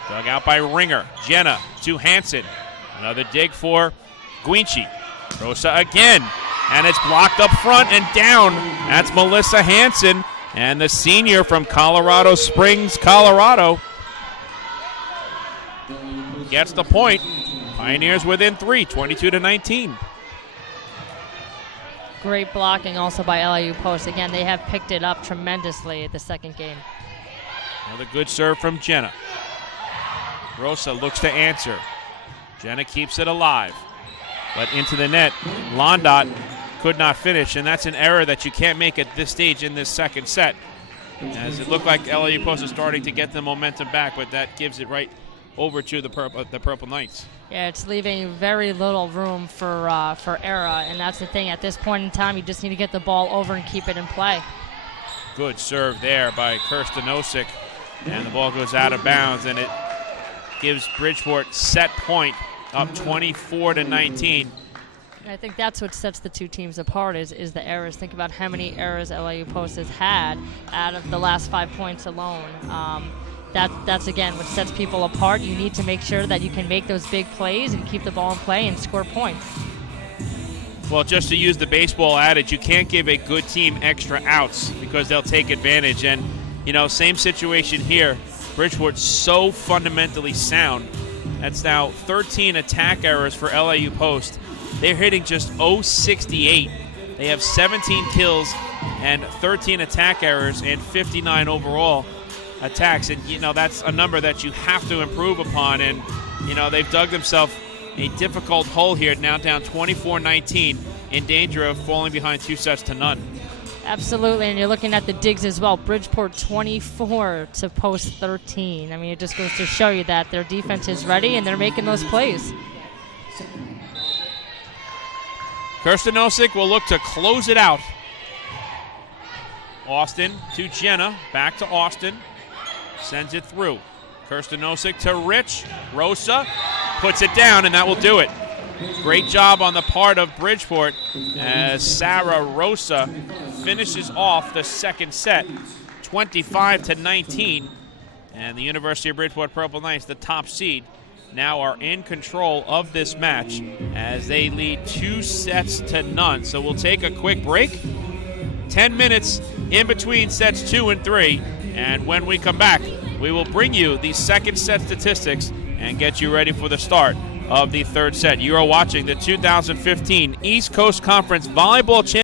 dug out by Ringer. Jenna to Hansen. Another dig for Guinchi. Rosa again, and it's blocked up front and down. That's Melissa Hansen, and the senior from Colorado Springs, Colorado, gets the point. Pioneers within 3, 22-19. Great blocking also by LIU Post. Again, they have picked it up tremendously at the second game. Another good serve from Jenna. Rosa looks to answer. Jenna keeps it alive, but into the net. Londot could not finish, and that's an error that you can't make at this stage in this second set. As it looked like LIU Post is starting to get the momentum back, but that gives it right over to the Purple Knights. Yeah, it's leaving very little room for error, and that's the thing. At this point in time, you just need to get the ball over and keep it in play. Good serve there by Kirsta Nosik, and the ball goes out of bounds, and it gives Bridgeport set point up 24-19. And I think that's what sets the two teams apart is the errors. Think about how many errors LIU Post has had out of the last 5 points alone. That's again what sets people apart. You need to make sure that you can make those big plays and keep the ball in play and score points. Well, just to use the baseball adage, you can't give a good team extra outs because they'll take advantage. And, you know, same situation here. Bridgeport's so fundamentally sound. That's now 13 attack errors for LIU Post. They're hitting just .068. They have 17 kills and 13 attack errors and 59 overall attacks, and you know that's a number that you have to improve upon, and you know they've dug themselves a difficult hole here, now down 24-19, in danger of falling behind 2-0. Absolutely, and you're looking at the digs as well. Bridgeport 24 to Post 13. I mean, it just goes to show you that their defense is ready and they're making those plays. Kirsten Nosik will look to close it out. Austin to Jenna, back to Austin. Sends it through. Kirsten Nosik to Rich. Rosa puts it down, and that will do it. Great job on the part of Bridgeport as Sarah Rosa finishes off the second set, 25-19. And the University of Bridgeport Purple Knights, the top seed, now are in control of this match as they lead 2-0. So we'll take a quick break. 10 minutes in between sets 2 and 3. And when we come back, we will bring you the second set statistics and get you ready for the start of the third set. You are watching the 2015 East Coast Conference Volleyball Championship.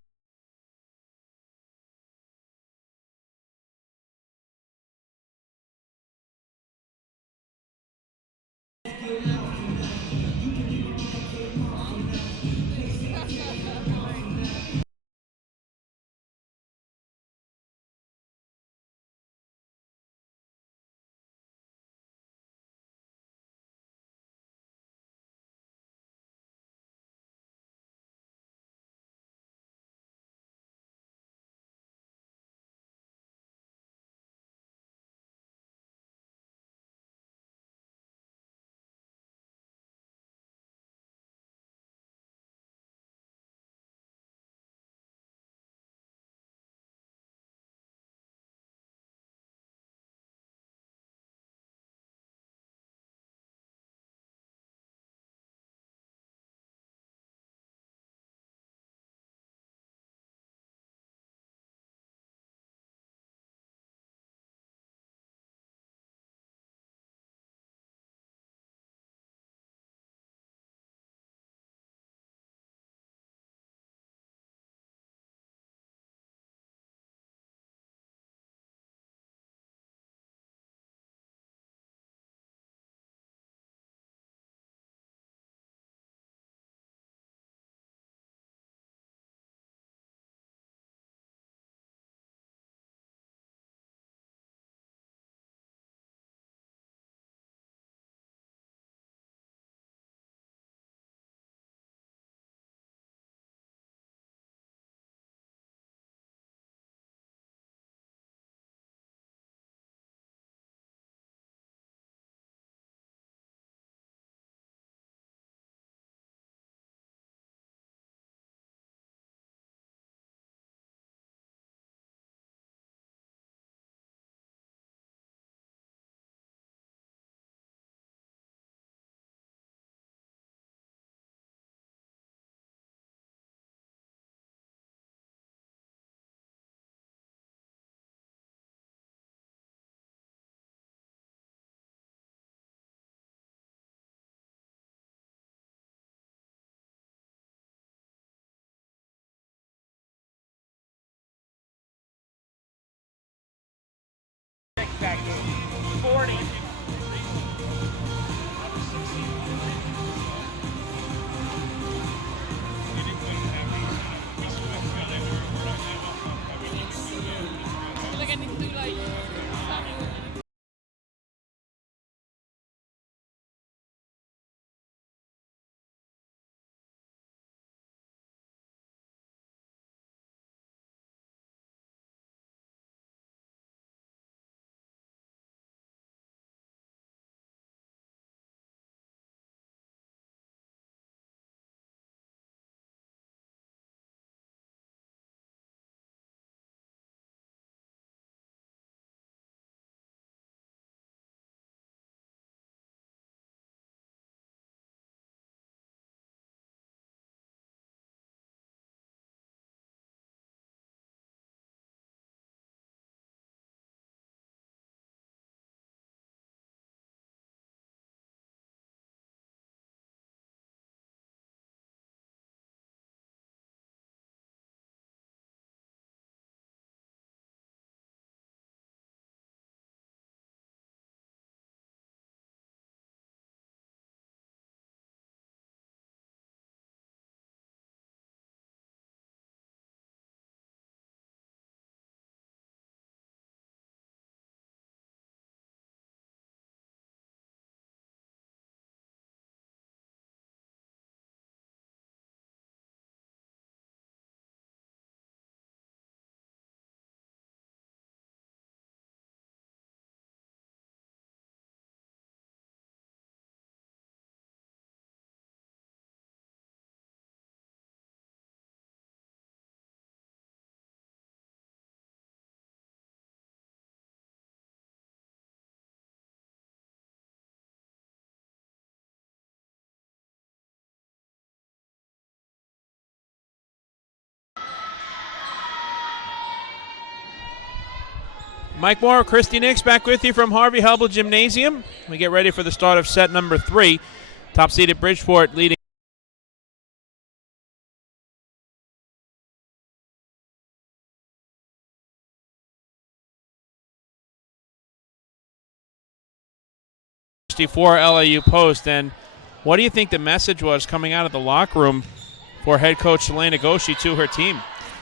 Mike Morrow, Christy Nix back with you from Harvey Hubble Gymnasium. We get ready for the start of set number 3. Top-seeded Bridgeport leading 64 LIU Post. And what do you think the message was coming out of the locker room for head coach Selena Goshi to her team?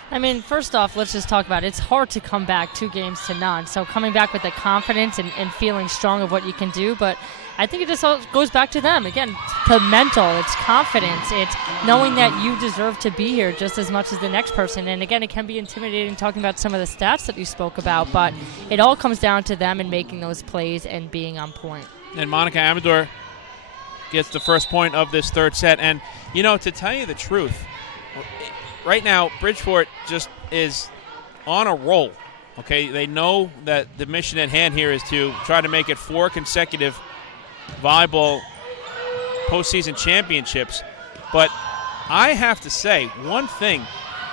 I mean, first off, let's just talk about it. It's hard to come back 2 games to none. So coming back with the confidence and feeling strong of what you can do. But I think it just all goes back to them. Again, to mental, it's confidence. It's knowing that you deserve to be here just as much as the next person. And again, it can be intimidating talking about some of the stats that you spoke about. But it all comes down to them and making those plays and being on point. And Monica Amador gets the first point of this third set. And, you know, to tell you the truth, right now, Bridgeport just is on a roll. Okay, they know that the mission at hand here is to try to make it 4 consecutive volleyball postseason championships. But I have to say one thing.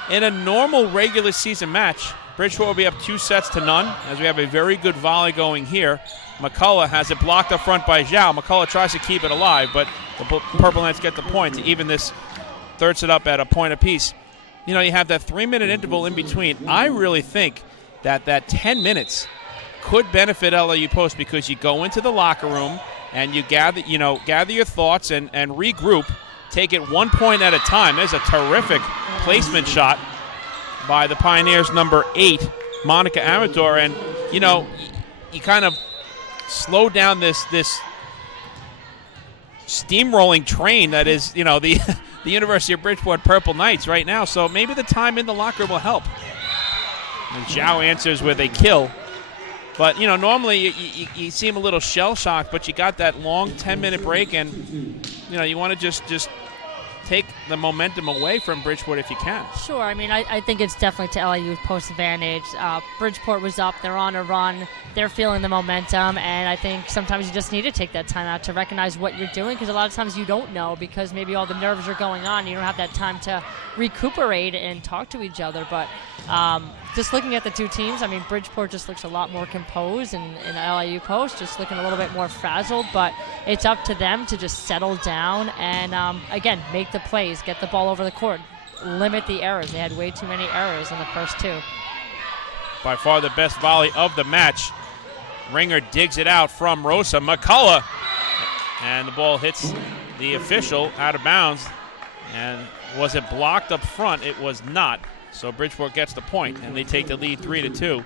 In a normal regular season match, Bridgeport will be up 2-0, as we have a very good volley going here. McCullough has it blocked up front by Zhao. McCullough tries to keep it alive, but the Purple Knights get the point to even this third set up at a point apiece. You know, you have that 3-minute interval in between. I really think that 10 minutes could benefit LIU Post because you go into the locker room and you gather your thoughts and regroup, take it 1 point at a time. There's a terrific placement shot by the Pioneers' number 8, Monica Amador, and you know, you kind of slow down this steamrolling train that is, you know, the University of Bridgeport Purple Knights right now. So maybe the time in the locker room will help. And Zhao answers with a kill. But, you know, normally you seem a little shell-shocked, but you got that long 10-minute break, and, you know, you want to just take the momentum away from Bridgeport if you can. Sure. I mean, I think it's definitely to LIU's post advantage. Bridgeport was up. They're on a run. They're feeling the momentum, and I think sometimes you just need to take that time out to recognize what you're doing, because a lot of times you don't know because maybe all the nerves are going on. You don't have that time to recuperate and talk to each other. But just looking at the two teams, I mean, Bridgeport just looks a lot more composed, and LIU Post just looking a little bit more frazzled. But it's up to them to just settle down and, again, make the plays, get the ball over the court, limit the errors. They had way too many errors in the first 2. By far the best volley of the match. Ringer digs it out from Rosa. McCullough, and the ball hits the official out of bounds. And was it blocked up front? It was not. So Bridgeport gets the point, and they take the lead 3-2.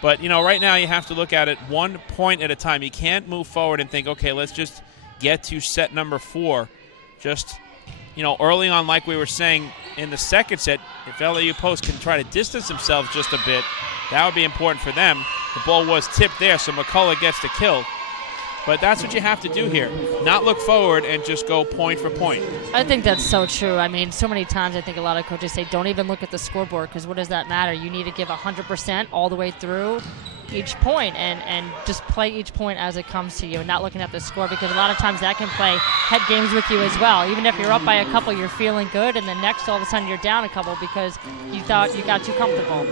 But, you know, right now you have to look at it 1 point at a time. You can't move forward and think, okay, let's just get to set number 4. Just, you know, early on, like we were saying in the second set, if LIU Post can try to distance themselves just a bit, that would be important for them. The ball was tipped there, so McCullough gets the kill. But that's what you have to do here. Not look forward and just go point for point. I think that's so true. I mean, so many times I think a lot of coaches say don't even look at the scoreboard, because what does that matter? You need to give 100% all the way through each point and just play each point as it comes to you and not looking at the score, because a lot of times that can play head games with you as well. Even if you're up by a couple, you're feeling good, and then next all of a sudden you're down a couple because you thought you got too comfortable.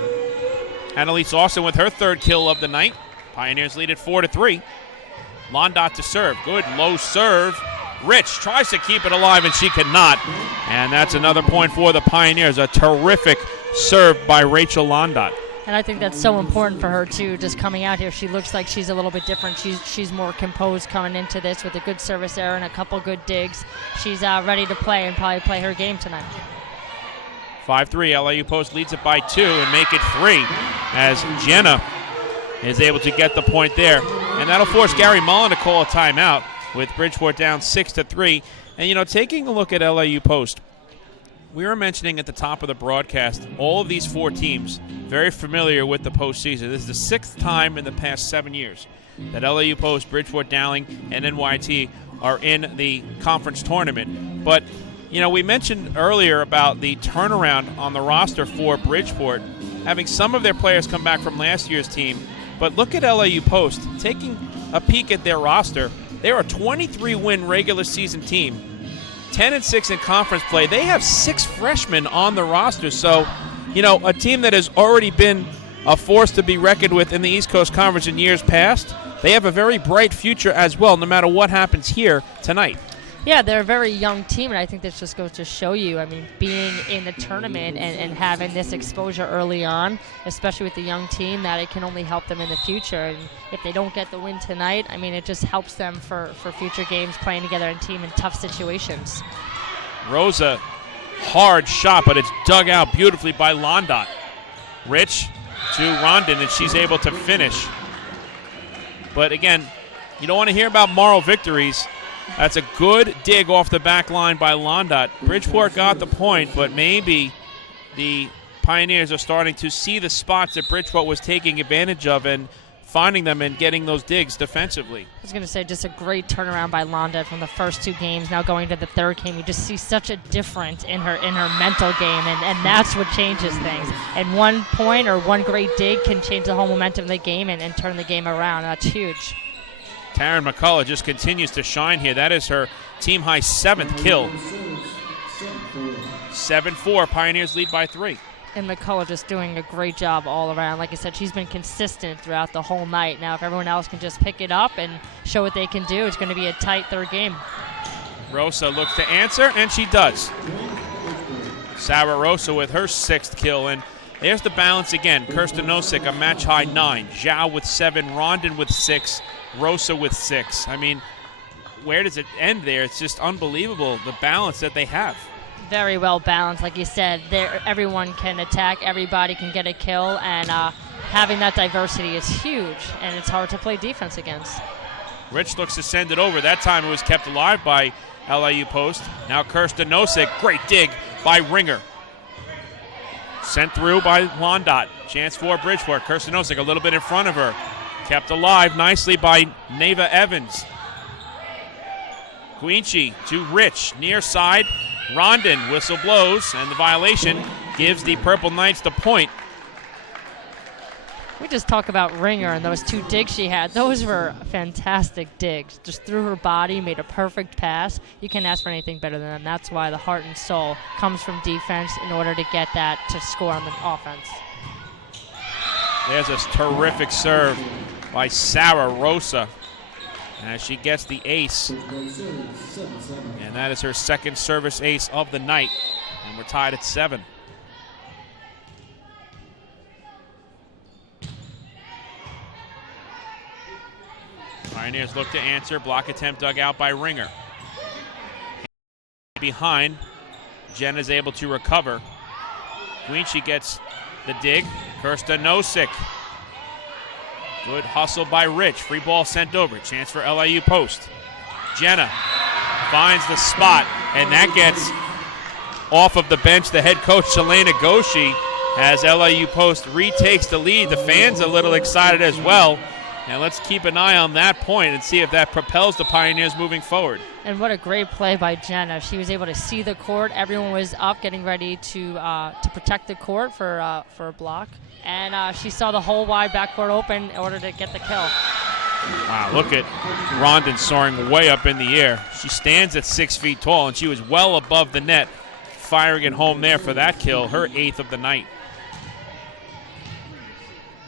Annalise Austin with her third kill of the night. Pioneers lead at 4-3. Londot to serve. Good low serve. Rich tries to keep it alive, and she cannot. And that's another point for the Pioneers. A terrific serve by Rachel Londot. And I think that's so important for her, too, just coming out here. She looks like she's a little bit different. She's more composed coming into this with a good service error and a couple good digs. She's ready to play and probably play her game tonight. 5-3. LIU Post leads it by 2 and make it 3 as Jenna is able to get the point there. And that'll force Gary Mullen to call a timeout with Bridgeport down 6-3. And, you know, taking a look at LIU Post, we were mentioning at the top of the broadcast all of these 4 teams very familiar with the postseason. This is the 6th time in the past 7 years that LIU Post, Bridgeport Dowling, and NYT are in the conference tournament. But, you know, we mentioned earlier about the turnaround on the roster for Bridgeport, having some of their players come back from last year's team. But look at LIU Post. Taking a peek at their roster, they're a 23-win regular season team, 10-6 in conference play. They have 6 freshmen on the roster. So, you know, a team that has already been a force to be reckoned with in the East Coast Conference in years past. They have a very bright future as well, no matter what happens here tonight. Yeah, they're a very young team, and I think this just goes to show you, I mean, being in the tournament and having this exposure early on, especially with the young team, that it can only help them in the future. And if they don't get the win tonight, I mean, it just helps them for future games playing together in team in tough situations. Rosa, hard shot, but it's dug out beautifully by Londot. Rich to Rondon, and she's able to finish. But again, you don't want to hear about moral victories. That's a good dig off the back line by Londot. Bridgeport got the point, but maybe the Pioneers are starting to see the spots that Bridgeport was taking advantage of and finding them and getting those digs defensively. I was going to say, just a great turnaround by Londot from the first two games. Now going to the third game, you just see such a difference in her mental game, and that's what changes things. And 1 point or one great dig can change the whole momentum of the game and turn the game around. That's huge. Taryn McCullough just continues to shine here. That is her team-high 7th kill. 7-4, Pioneers lead by 3. And McCullough just doing a great job all around. Like I said, she's been consistent throughout the whole night. Now, if everyone else can just pick it up and show what they can do, it's going to be a tight third game. Rosa looks to answer, and she does. Sarah Rosa with her 6th kill, and there's the balance again. Kirsten Nosik, a match-high 9. Zhao with 7, Rondon with 6, Rosa with 6. I mean, where does it end there? It's just unbelievable, the balance that they have. Very well balanced. Like you said, everyone can attack, everybody can get a kill, and having that diversity is huge, and it's hard to play defense against. Rich looks to send it over. That time it was kept alive by LIU post. Now Kirsten Nosik, great dig by Ringer. Sent through by Londot. Chance for Bridgeport. Kirsten Nosik a little bit in front of her. Kept alive nicely by Neva Evans. Guinchi to Rich, near side. Rondon, whistle blows, and the violation gives the Purple Knights the point. We just talk about Ringer and those 2 digs she had. Those were fantastic digs. Just through her body, made a perfect pass. You can't ask for anything better than that. That's why the heart and soul comes from defense in order to get that to score on the offense. There's a terrific serve by Sarah Rosa as she gets the ace. And that is her 2nd service ace of the night. And we're tied at 7. Pioneers look to answer. Block attempt dug out by Ringer. Behind, Jen is able to recover. Guinchi gets the dig. Kirsten Nosik. Good hustle by Rich. Free ball sent over. Chance for LIU post. Jenna finds the spot, and that gets off of the bench. The head coach, Shalana Goshi, as LIU post retakes the lead. The fans a little excited as well. And let's keep an eye on that point and see if that propels the Pioneers moving forward. And what a great play by Jenna. She was able to see the court. Everyone was up getting ready to protect the court for a block. And she saw the whole wide backcourt open in order to get the kill. Wow, look at Rondon soaring way up in the air. She stands at 6 feet tall, and she was well above the net, firing it home there for that kill, her 8th of the night.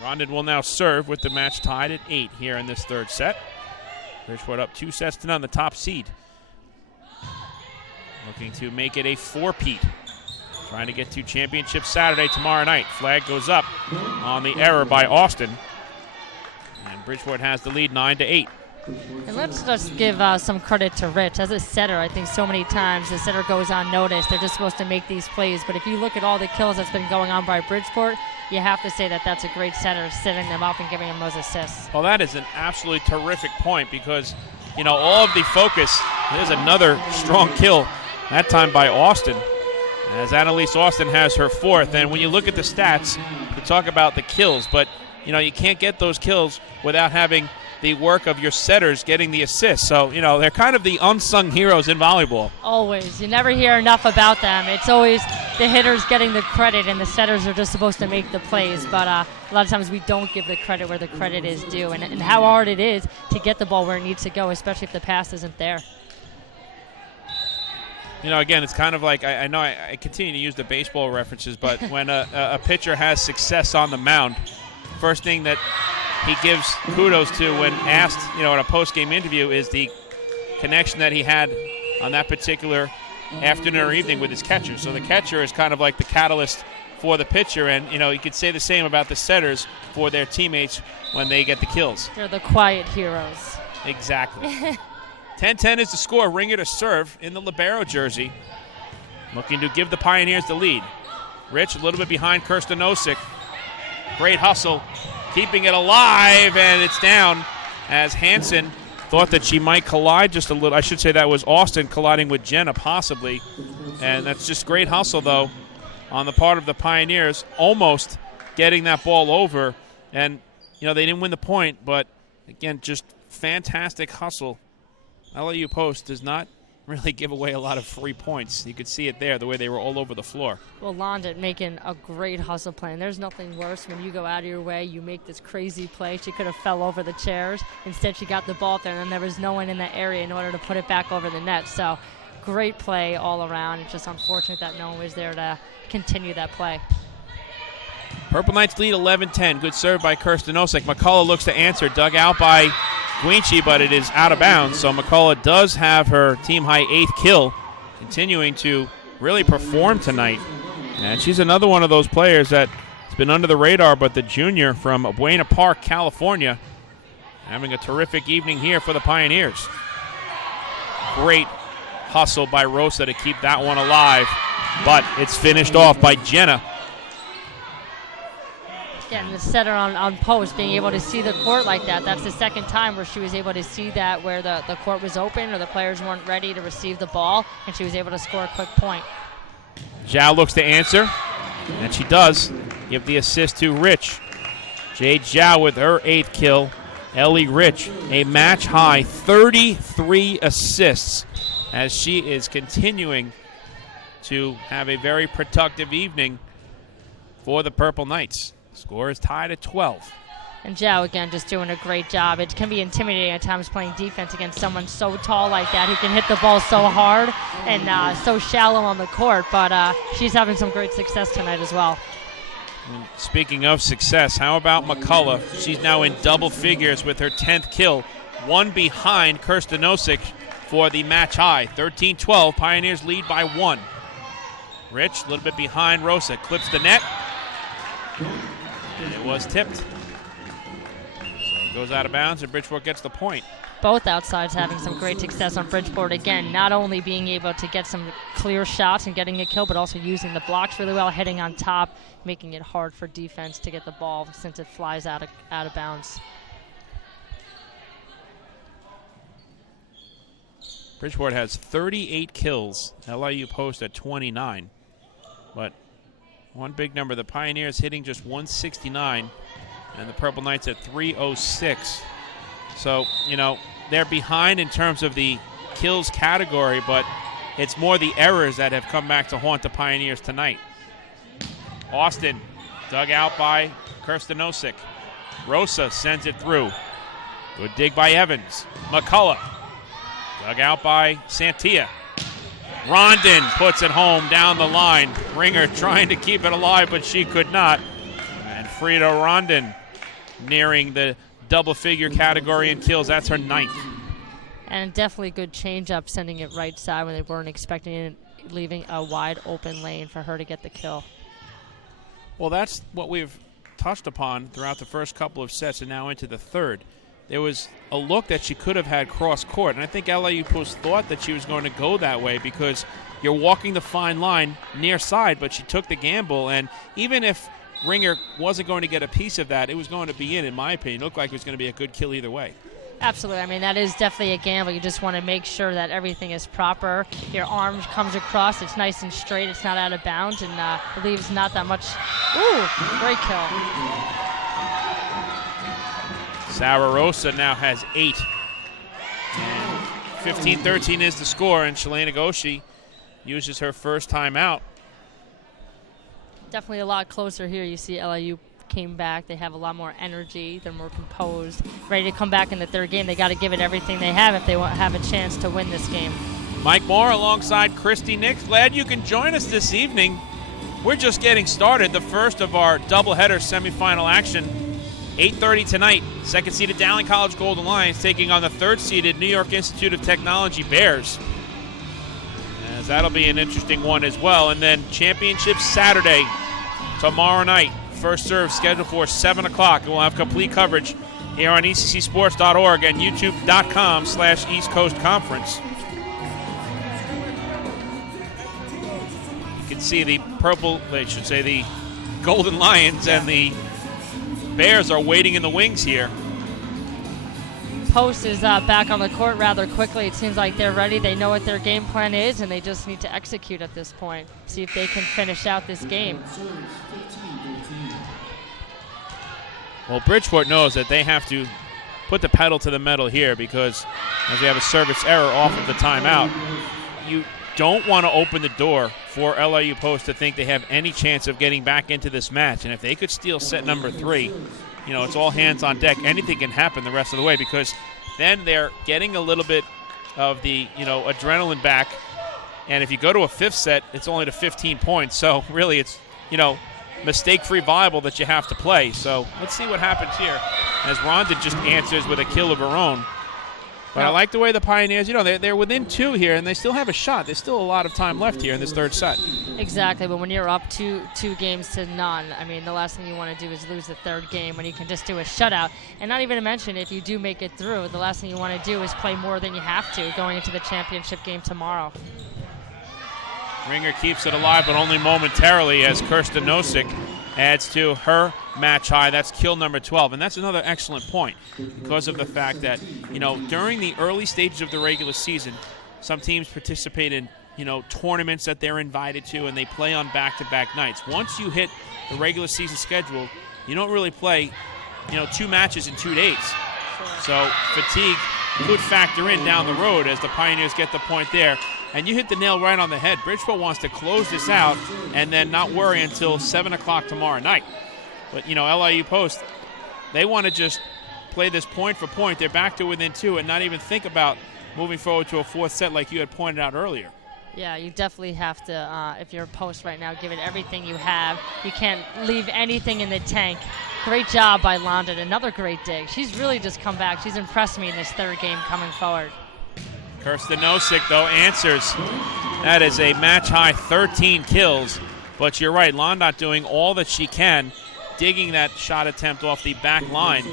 Rondon will now serve with the match tied at 8 here in this 3rd set. Bridgeport up 2-0, the top seed. Looking to make it a 4-peat. Trying to get to championship Saturday tomorrow night. Flag goes up on the error by Austin. And Bridgeport has the lead 9-8. And let's just give some credit to Rich. As a setter, I think so many times the setter goes unnoticed. They're just supposed to make these plays. But if you look at all the kills that's been going on by Bridgeport, you have to say that that's a great setter, setting them up and giving them those assists. Well, that is an absolutely terrific point because, you know, all of the focus, there's another strong kill, that time by Austin, as Annalise Austin has her 4th. And when you look at the stats, you talk about the kills, but, you know, you can't get those kills without having the work of your setters getting the assists. So, you know, they're kind of the unsung heroes in volleyball. Always. You never hear enough about them. It's always the hitters getting the credit and the setters are just supposed to make the plays. But a lot of times we don't give the credit where the credit is due, and how hard it is to get the ball where it needs to go, especially if the pass isn't there. You know, again, it's kind of like, I know I continue to use the baseball references, but when a pitcher has success on the mound, first thing that he gives kudos to when asked, in a post-game interview, is the connection that he had on that particular afternoon or evening with his catcher. So the catcher is kind of like the catalyst for the pitcher, and you could say the same about the setters for their teammates when they get the kills. They're the quiet heroes. Exactly. 10-10 is the score. Ringer to serve in the libero jersey, looking to give the Pioneers the lead. Rich a little bit behind Kirsten Nosek. Great hustle, keeping it alive, and it's down as Hansen thought that she might collide just a little. I should say that was Austin colliding with Jenna possibly, and that's just great hustle, though, on the part of the Pioneers, almost getting that ball over. And, they didn't win the point, but, again, just fantastic hustle. LIU Post does not really give away a lot of free points. You could see it there, the way they were all over the floor. Well, Londa making a great hustle play. And there's nothing worse when you go out of your way, you make this crazy play. She could have fell over the chairs. Instead, she got the ball there, and there was no one in that area in order to put it back over the net. So, great play all around. It's just unfortunate that no one was there to continue that play. Purple Knights lead 11-10. Good serve by Kirsten Nosek. McCullough looks to answer. Dug out by Guinchi, but it is out of bounds. So McCullough does have her team-high 8th kill, continuing to really perform tonight. And she's another one of those players that has been under the radar, but the junior from Buena Park, California, having a terrific evening here for the Pioneers. Great hustle by Rosa to keep that one alive, but it's finished off by Jenna. Again, the setter on post, being able to see the court like that. That's the second time where she was able to see that, where the court was open or the players weren't ready to receive the ball, and she was able to score a quick point. Zhao looks to answer, and she does give the assist to Rich. Jade Zhao with her 8th kill. Ellie Rich, a match-high 33 assists, as she is continuing to have a very productive evening for the Purple Knights. Score is tied at 12. And Zhao, again, just doing a great job. It can be intimidating at times playing defense against someone so tall like that who can hit the ball so hard and so shallow on the court. But she's having some great success tonight as well. And speaking of success, how about McCullough? She's now in double figures with her 10th kill, one behind Kirsten Nosek for the match high. 13-12, Pioneers lead by 1. Rich, a little bit behind Rosa, clips the net. It was tipped. So it goes out of bounds, and Bridgeport gets the point. Both outsides having some great success on Bridgeport. Again, not only being able to get some clear shots and getting a kill, but also using the blocks really well, hitting on top, making it hard for defense to get the ball since it flies out of bounds. Bridgeport has 38 kills. LIU Post at 29. But one big number, the Pioneers hitting just 169, and the Purple Knights at 306. So, they're behind in terms of the kills category, but it's more the errors that have come back to haunt the Pioneers tonight. Austin, dug out by Kirsten Nosek. Rosa sends it through. Good dig by Evans. McCullough, dug out by Santia. Rondon puts it home down the line. Ringer trying to keep it alive, but she could not. And Frida Rondon nearing the double-figure category in kills. That's her 9th. And definitely good change-up, sending it right side when they weren't expecting it, leaving a wide open lane for her to get the kill. Well, that's what we've touched upon throughout the first couple of sets and now into the third. There was a look that she could have had cross-court, and I think LIU Post thought that she was going to go that way because you're walking the fine line near side, but she took the gamble, and even if Ringer wasn't going to get a piece of that, it was going to be in my opinion. It looked like it was going to be a good kill either way. Absolutely. I mean, that is definitely a gamble. You just want to make sure that everything is proper. Your arm comes across. It's nice and straight. It's not out of bounds, and leaves not that much. Ooh, great kill. Sarah Rosa now has 8. 15-13 is the score, and Shalana Goshi uses her first time out. Definitely a lot closer here. You see LIU came back. They have a lot more energy. They're more composed, ready to come back in the third game. They got to give it everything they have if they want to have a chance to win this game. Mike Moore alongside Christy Nix. Glad you can join us this evening. We're just getting started. The first of our doubleheader semifinal action 8:30 tonight, second-seeded Dowling College Golden Lions taking on the third-seeded New York Institute of Technology Bears. As that'll be an interesting one as well. And then championship Saturday, tomorrow night. First serve scheduled for 7 o'clock. And we'll have complete coverage here on ECCSports.org and YouTube.com/East Coast Conference. You can see the the Golden Lions and the Bears are waiting in the wings here. Post is back on the court rather quickly. It seems like they're ready. They know what their game plan is, and they just need to execute at this point. See if they can finish out this game. Well, Bridgeport knows that they have to put the pedal to the metal here because as they have a service error off of the timeout, you don't want to open the door for LIU Post to think they have any chance of getting back into this match. And if they could steal set number 3, it's all hands on deck. Anything can happen the rest of the way because then they're getting a little bit of the, adrenaline back. And if you go to a 5th set, it's only to 15 points. So really it's, mistake-free volleyball that you have to play. So let's see what happens here as Rhonda just answers with a kill of her own. But I like the way the Pioneers, they're within 2 here, and they still have a shot. There's still a lot of time left here in this third set. Exactly, but when you're up two games to none, the last thing you want to do is lose the third game when you can just do a shutout. And not even to mention, if you do make it through, the last thing you want to do is play more than you have to going into the championship game tomorrow. Ringer keeps it alive, but only momentarily as Kirsten Nosek adds to her match high. That's kill number 12. And that's another excellent point because of the fact that, during the early stages of the regular season, some teams participate in, tournaments that they're invited to, and they play on back-to-back nights. Once you hit the regular season schedule, you don't really play, 2 matches in 2 days. So fatigue could factor in down the road as the Pioneers get the point there. And you hit the nail right on the head. Bridgeport wants to close this out and then not worry until 7 o'clock tomorrow night. But, LIU Post, they want to just play this point for point. They're back to within 2 and not even think about moving forward to a 4th set like you had pointed out earlier. Yeah, you definitely have to, if you're a Post right now, give it everything you have. You can't leave anything in the tank. Great job by London. Another great dig. She's really just come back. She's impressed me in this third game coming forward. Kirsten Nosek, though, answers. That is a match-high 13 kills. But you're right, Londot doing all that she can, digging that shot attempt off the back line.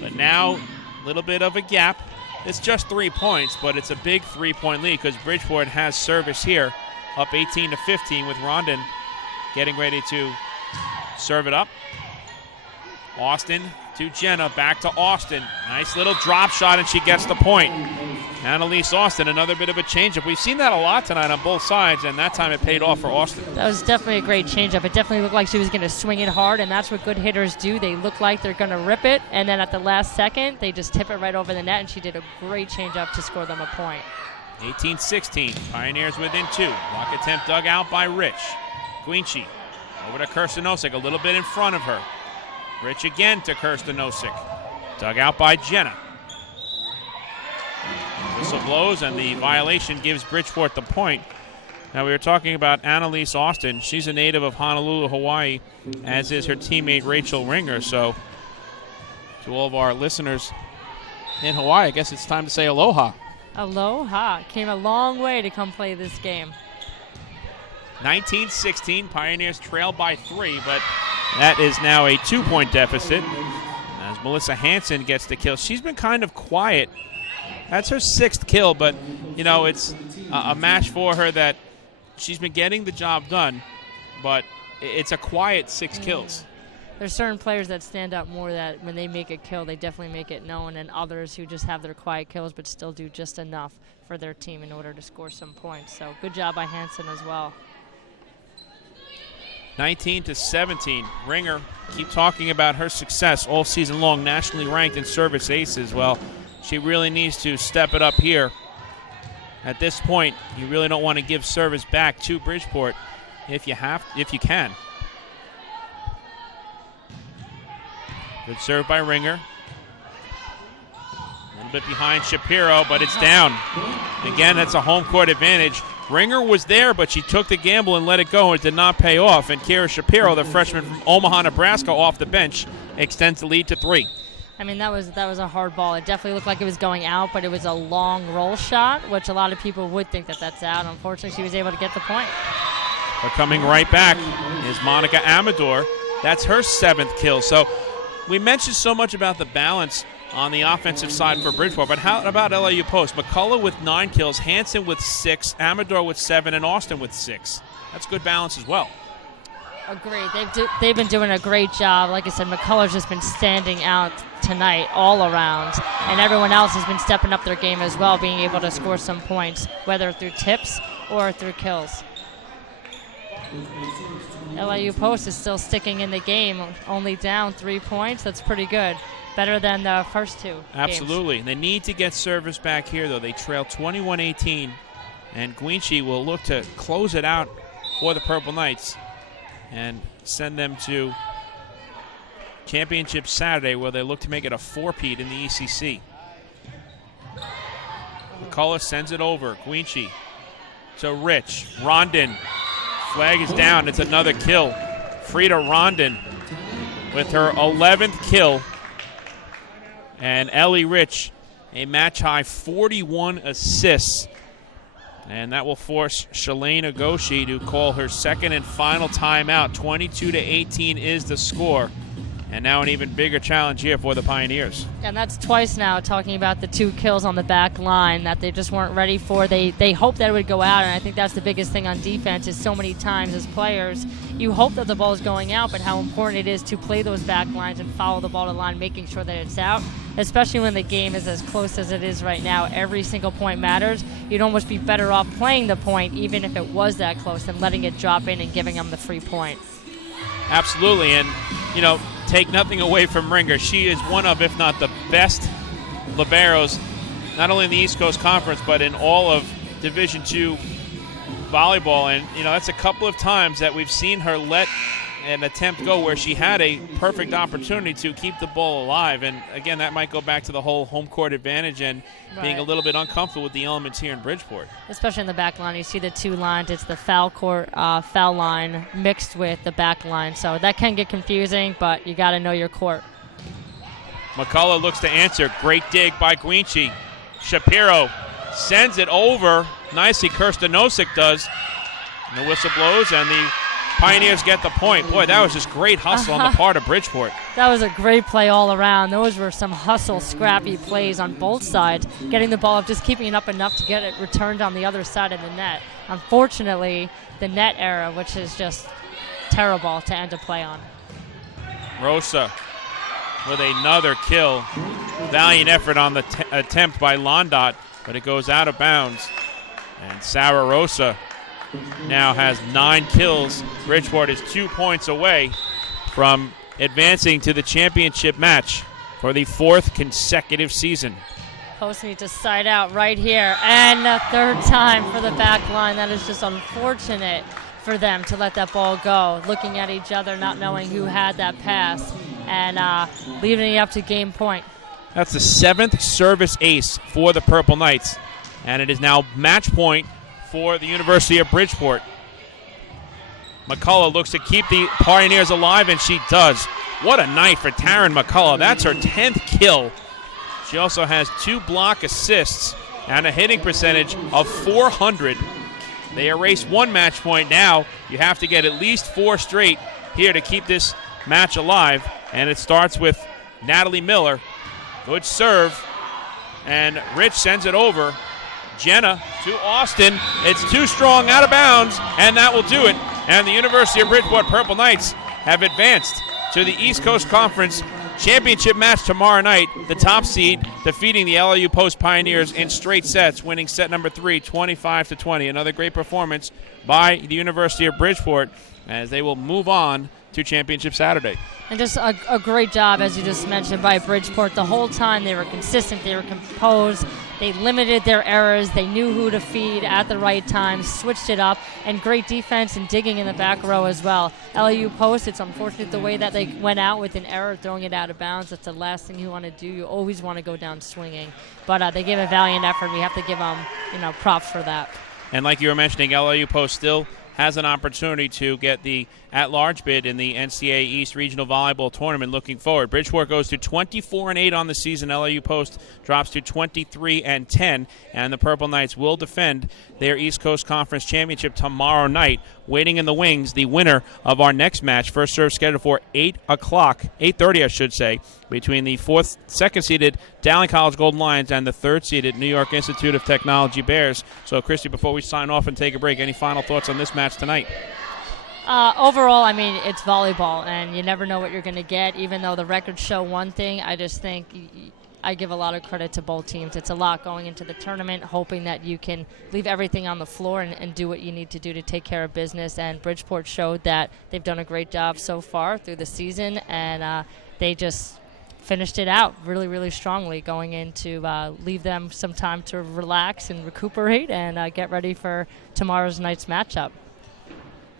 But now, a little bit of a gap. It's just 3 points, but it's a big 3-point lead because Bridgeport has service here, up 18-15 with Rondon getting ready to serve it up. Austin to Jenna, back to Austin. Nice little drop shot, and she gets the point. Annalise Austin, another bit of a changeup. We've seen that a lot tonight on both sides, and that time it paid off for Austin. That was definitely a great changeup. It definitely looked like she was going to swing it hard, and that's what good hitters do. They look like they're going to rip it, and then at the last second, they just tip it right over the net, and she did a great changeup to score them a point. 18-16, Pioneers within 2. Block attempt dug out by Rich. Guinchi over to Kirsten Nosek, a little bit in front of her. Rich again to Kirsten Nosek. Dug out by Jenna. Whistle blows, and the violation gives Bridgeport the point. Now, we were talking about Annalise Austin. She's a native of Honolulu, Hawaii, as is her teammate Rachel Ringer. So, to all of our listeners in Hawaii, I guess it's time to say aloha. Aloha. Came a long way to come play this game. 19-16, Pioneers trail by 3, but that is now a 2-point deficit as Melissa Hansen gets the kill. She's been kind of quiet. That's her 6th kill, but, it's a match for her that she's been getting the job done, but it's a quiet 6 kills. There's certain players that stand out more that when they make a kill, they definitely make it known, and others who just have their quiet kills but still do just enough for their team in order to score some points. So good job by Hansen as well. 19-17. Ringer, keep talking about her success all season long, nationally ranked in service aces. Well, she really needs to step it up here. At this point, you really don't want to give service back to Bridgeport if you can. Good serve by Ringer. A little bit behind Shapiro, but it's down. Again, that's a home court advantage. Ringer was there, but she took the gamble and let it go, and it did not pay off. And Kira Shapiro, the freshman from Omaha, Nebraska, off the bench, extends the lead to 3. I mean, that was a hard ball. It definitely looked like it was going out, but it was a long roll shot, which a lot of people would think that that's out. Unfortunately, she was able to get the point. But coming right back is Monica Amador. That's her 7th kill. So we mentioned so much about the balance on the offensive side for Bridgeport, but how about LIU Post? McCullough with 9 kills, Hansen with 6, Amador with 7, and Austin with 6. That's good balance as well. Agreed. They've been doing a great job. Like I said, McCullough's just been standing out tonight all around, and everyone else has been stepping up their game as well, being able to score some points, whether through tips or through kills. LIU Post is still sticking in the game, only down 3 points. That's pretty good. Better than the first 2 Absolutely. games. They need to get service back here, though. They trail 21-18, and Guinchi will look to close it out for the Purple Knights and send them to Championship Saturday, where they look to make it a 4-peat in the ECC. McCullough sends it over. Guinchi to Rich. Rondon. Flag is down. It's another kill. Frida Rondon with her 11th kill. And Ellie Rich, a match-high 41 assists. And that will force Shalane Agoshi to call her second and final timeout. 22-18 is the score. And now an even bigger challenge here for the Pioneers. And that's twice now, talking about the 2 kills on the back line that they just weren't ready for. They hoped that it would go out, and I think that's the biggest thing on defense is so many times as players, you hope that the ball is going out, but how important it is to play those back lines and follow the ball to the line, making sure that it's out, especially when the game is as close as it is right now. Every single point matters. You'd almost be better off playing the point, even if it was that close, than letting it drop in and giving them the free point. Absolutely, and, take nothing away from Ringer. She is one of, if not the best liberos, not only in the East Coast Conference, but in all of Division II volleyball. And, that's a couple of times that we've seen her let an attempt go where she had a perfect opportunity to keep the ball alive. And, again, that might go back to the whole home court advantage and being a little bit uncomfortable with the elements here in Bridgeport. Especially in the back line. You see the 2 lines. It's the foul court, foul line mixed with the back line. So that can get confusing, but you got to know your court. McCullough looks to answer. Great dig by Guinchi. Shapiro sends it over. Nicely, Kirsten Nosik does. And the whistle blows, and the Pioneers get the point. Boy, that was just great hustle on the part of Bridgeport. That was a great play all around. Those were some hustle, scrappy plays on both sides. Getting the ball up, just keeping it up enough to get it returned on the other side of the net. Unfortunately, the net error, which is just terrible to end a play on. Rosa with another kill. Valiant effort on the attempt by Londot, but it goes out of bounds. And Sarah Rosa now has 9 kills. Bridgeport is 2 points away from advancing to the championship match for the 4th consecutive season. Post need to side out right here. And a 3rd time for the back line. That is just unfortunate for them to let that ball go. Looking at each other, not knowing who had that pass, and leaving it up to game point. That's the 7th service ace for the Purple Knights. And it is now match point for the University of Bridgeport. McCullough looks to keep the Pioneers alive, and she does. What a night for Taryn McCullough. That's her 10th kill. She also has 2 block assists and a hitting percentage of .400. They erase 1 match point now. You have to get at least 4 straight here to keep this match alive. And it starts with Natalie Miller. Good serve. And Rich sends it over. Jenna to Austin. It's too strong, out of bounds, and that will do it. And the University of Bridgeport Purple Knights have advanced to the East Coast Conference Championship match tomorrow night. The top seed defeating the LIU Post Pioneers in straight sets, winning set number 3, 25-20. Another great performance by the University of Bridgeport as they will move on to Championship Saturday. And just a great job, as you just mentioned, by Bridgeport. The whole time they were consistent, they were composed, they limited their errors, they knew who to feed at the right time, switched it up, and great defense and digging in the back row as well. LIU Post, it's unfortunate the way that they went out with an error, throwing it out of bounds. That's the last thing you want to do. You always want to go down swinging. But they gave a valiant effort. We have to give them, props for that. And like you were mentioning, LIU Post still has an opportunity to get the at-large bid in the NCAA East Regional Volleyball Tournament looking forward. Bridgeport goes to 24-8 on the season. LIU Post drops to 23-10, and the Purple Knights will defend their East Coast Conference Championship tomorrow night. Waiting in the wings, the winner of our next match, first serve scheduled for 8:30, I should say, between the second-seeded Dowling College Golden Lions and the third-seeded New York Institute of Technology Bears. So, Christy, before we sign off and take a break, any final thoughts on this match tonight? Overall, I mean, it's volleyball, and you never know what you're going to get. Even though the records show one thing, I just think I give a lot of credit to both teams. It's a lot going into the tournament, hoping that you can leave everything on the floor and do what you need to do to take care of business. And Bridgeport showed that they've done a great job so far through the season, and they just finished it out really, really strongly, going in to leave them some time to relax and recuperate and get ready for tomorrow's night's matchup.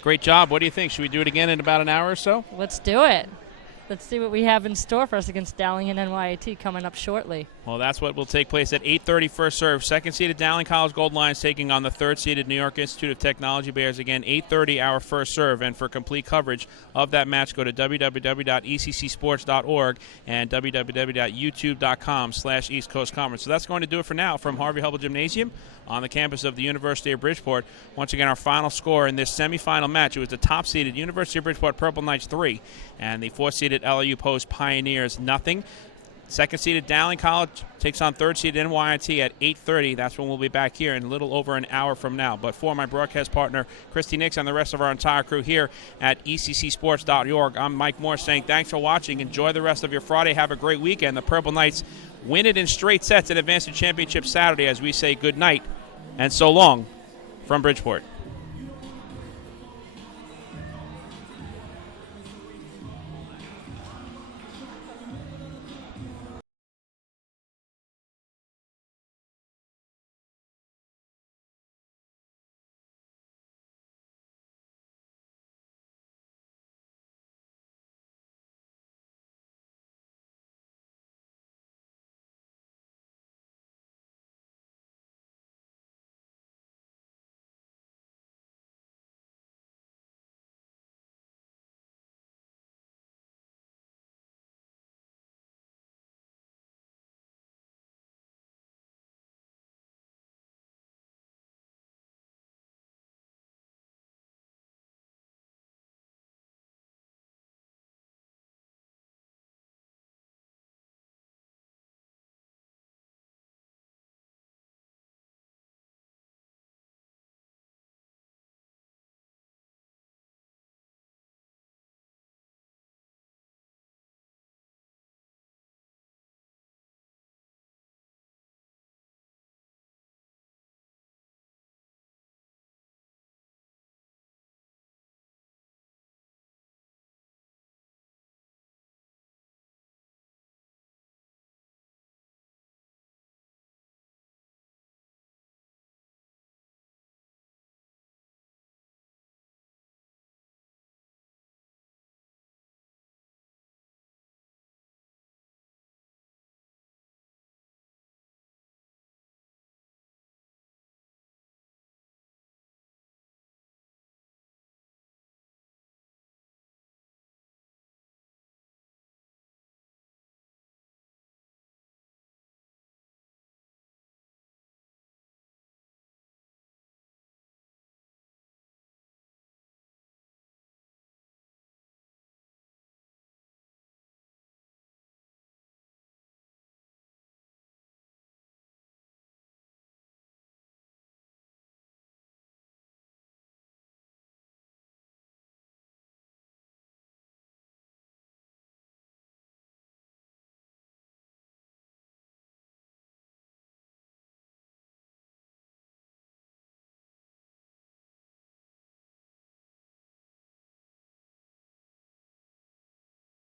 Great job. What do you think? Should we do it again in about an hour or so? Let's do it. Let's see what we have in store for us against Dowling and NYIT coming up shortly. Well, that's what will take place at 8:30 first serve. Second-seeded Dowling College Gold Lions taking on the third-seeded New York Institute of Technology Bears. Again, 8:30 our first serve. And for complete coverage of that match, go to www.eccsports.org and www.youtube.com/East Coast Conference. So that's going to do it for now from Harvey Hubble Gymnasium on the campus of the University of Bridgeport. Once again, our final score in this semifinal match, it was the top-seeded University of Bridgeport Purple Knights 3 and the fourth-seeded LIU Post Pioneers 0. Second-seeded Dowling College takes on third-seeded NYIT at 8:30. That's when we'll be back here in a little over an hour from now. But for my broadcast partner, Christy Nix, and the rest of our entire crew here at ECCsports.org, I'm Mike Moore saying thanks for watching. Enjoy the rest of your Friday. Have a great weekend. The Purple Knights win it in straight sets and advance to championship Saturday as we say good night and so long from Bridgeport.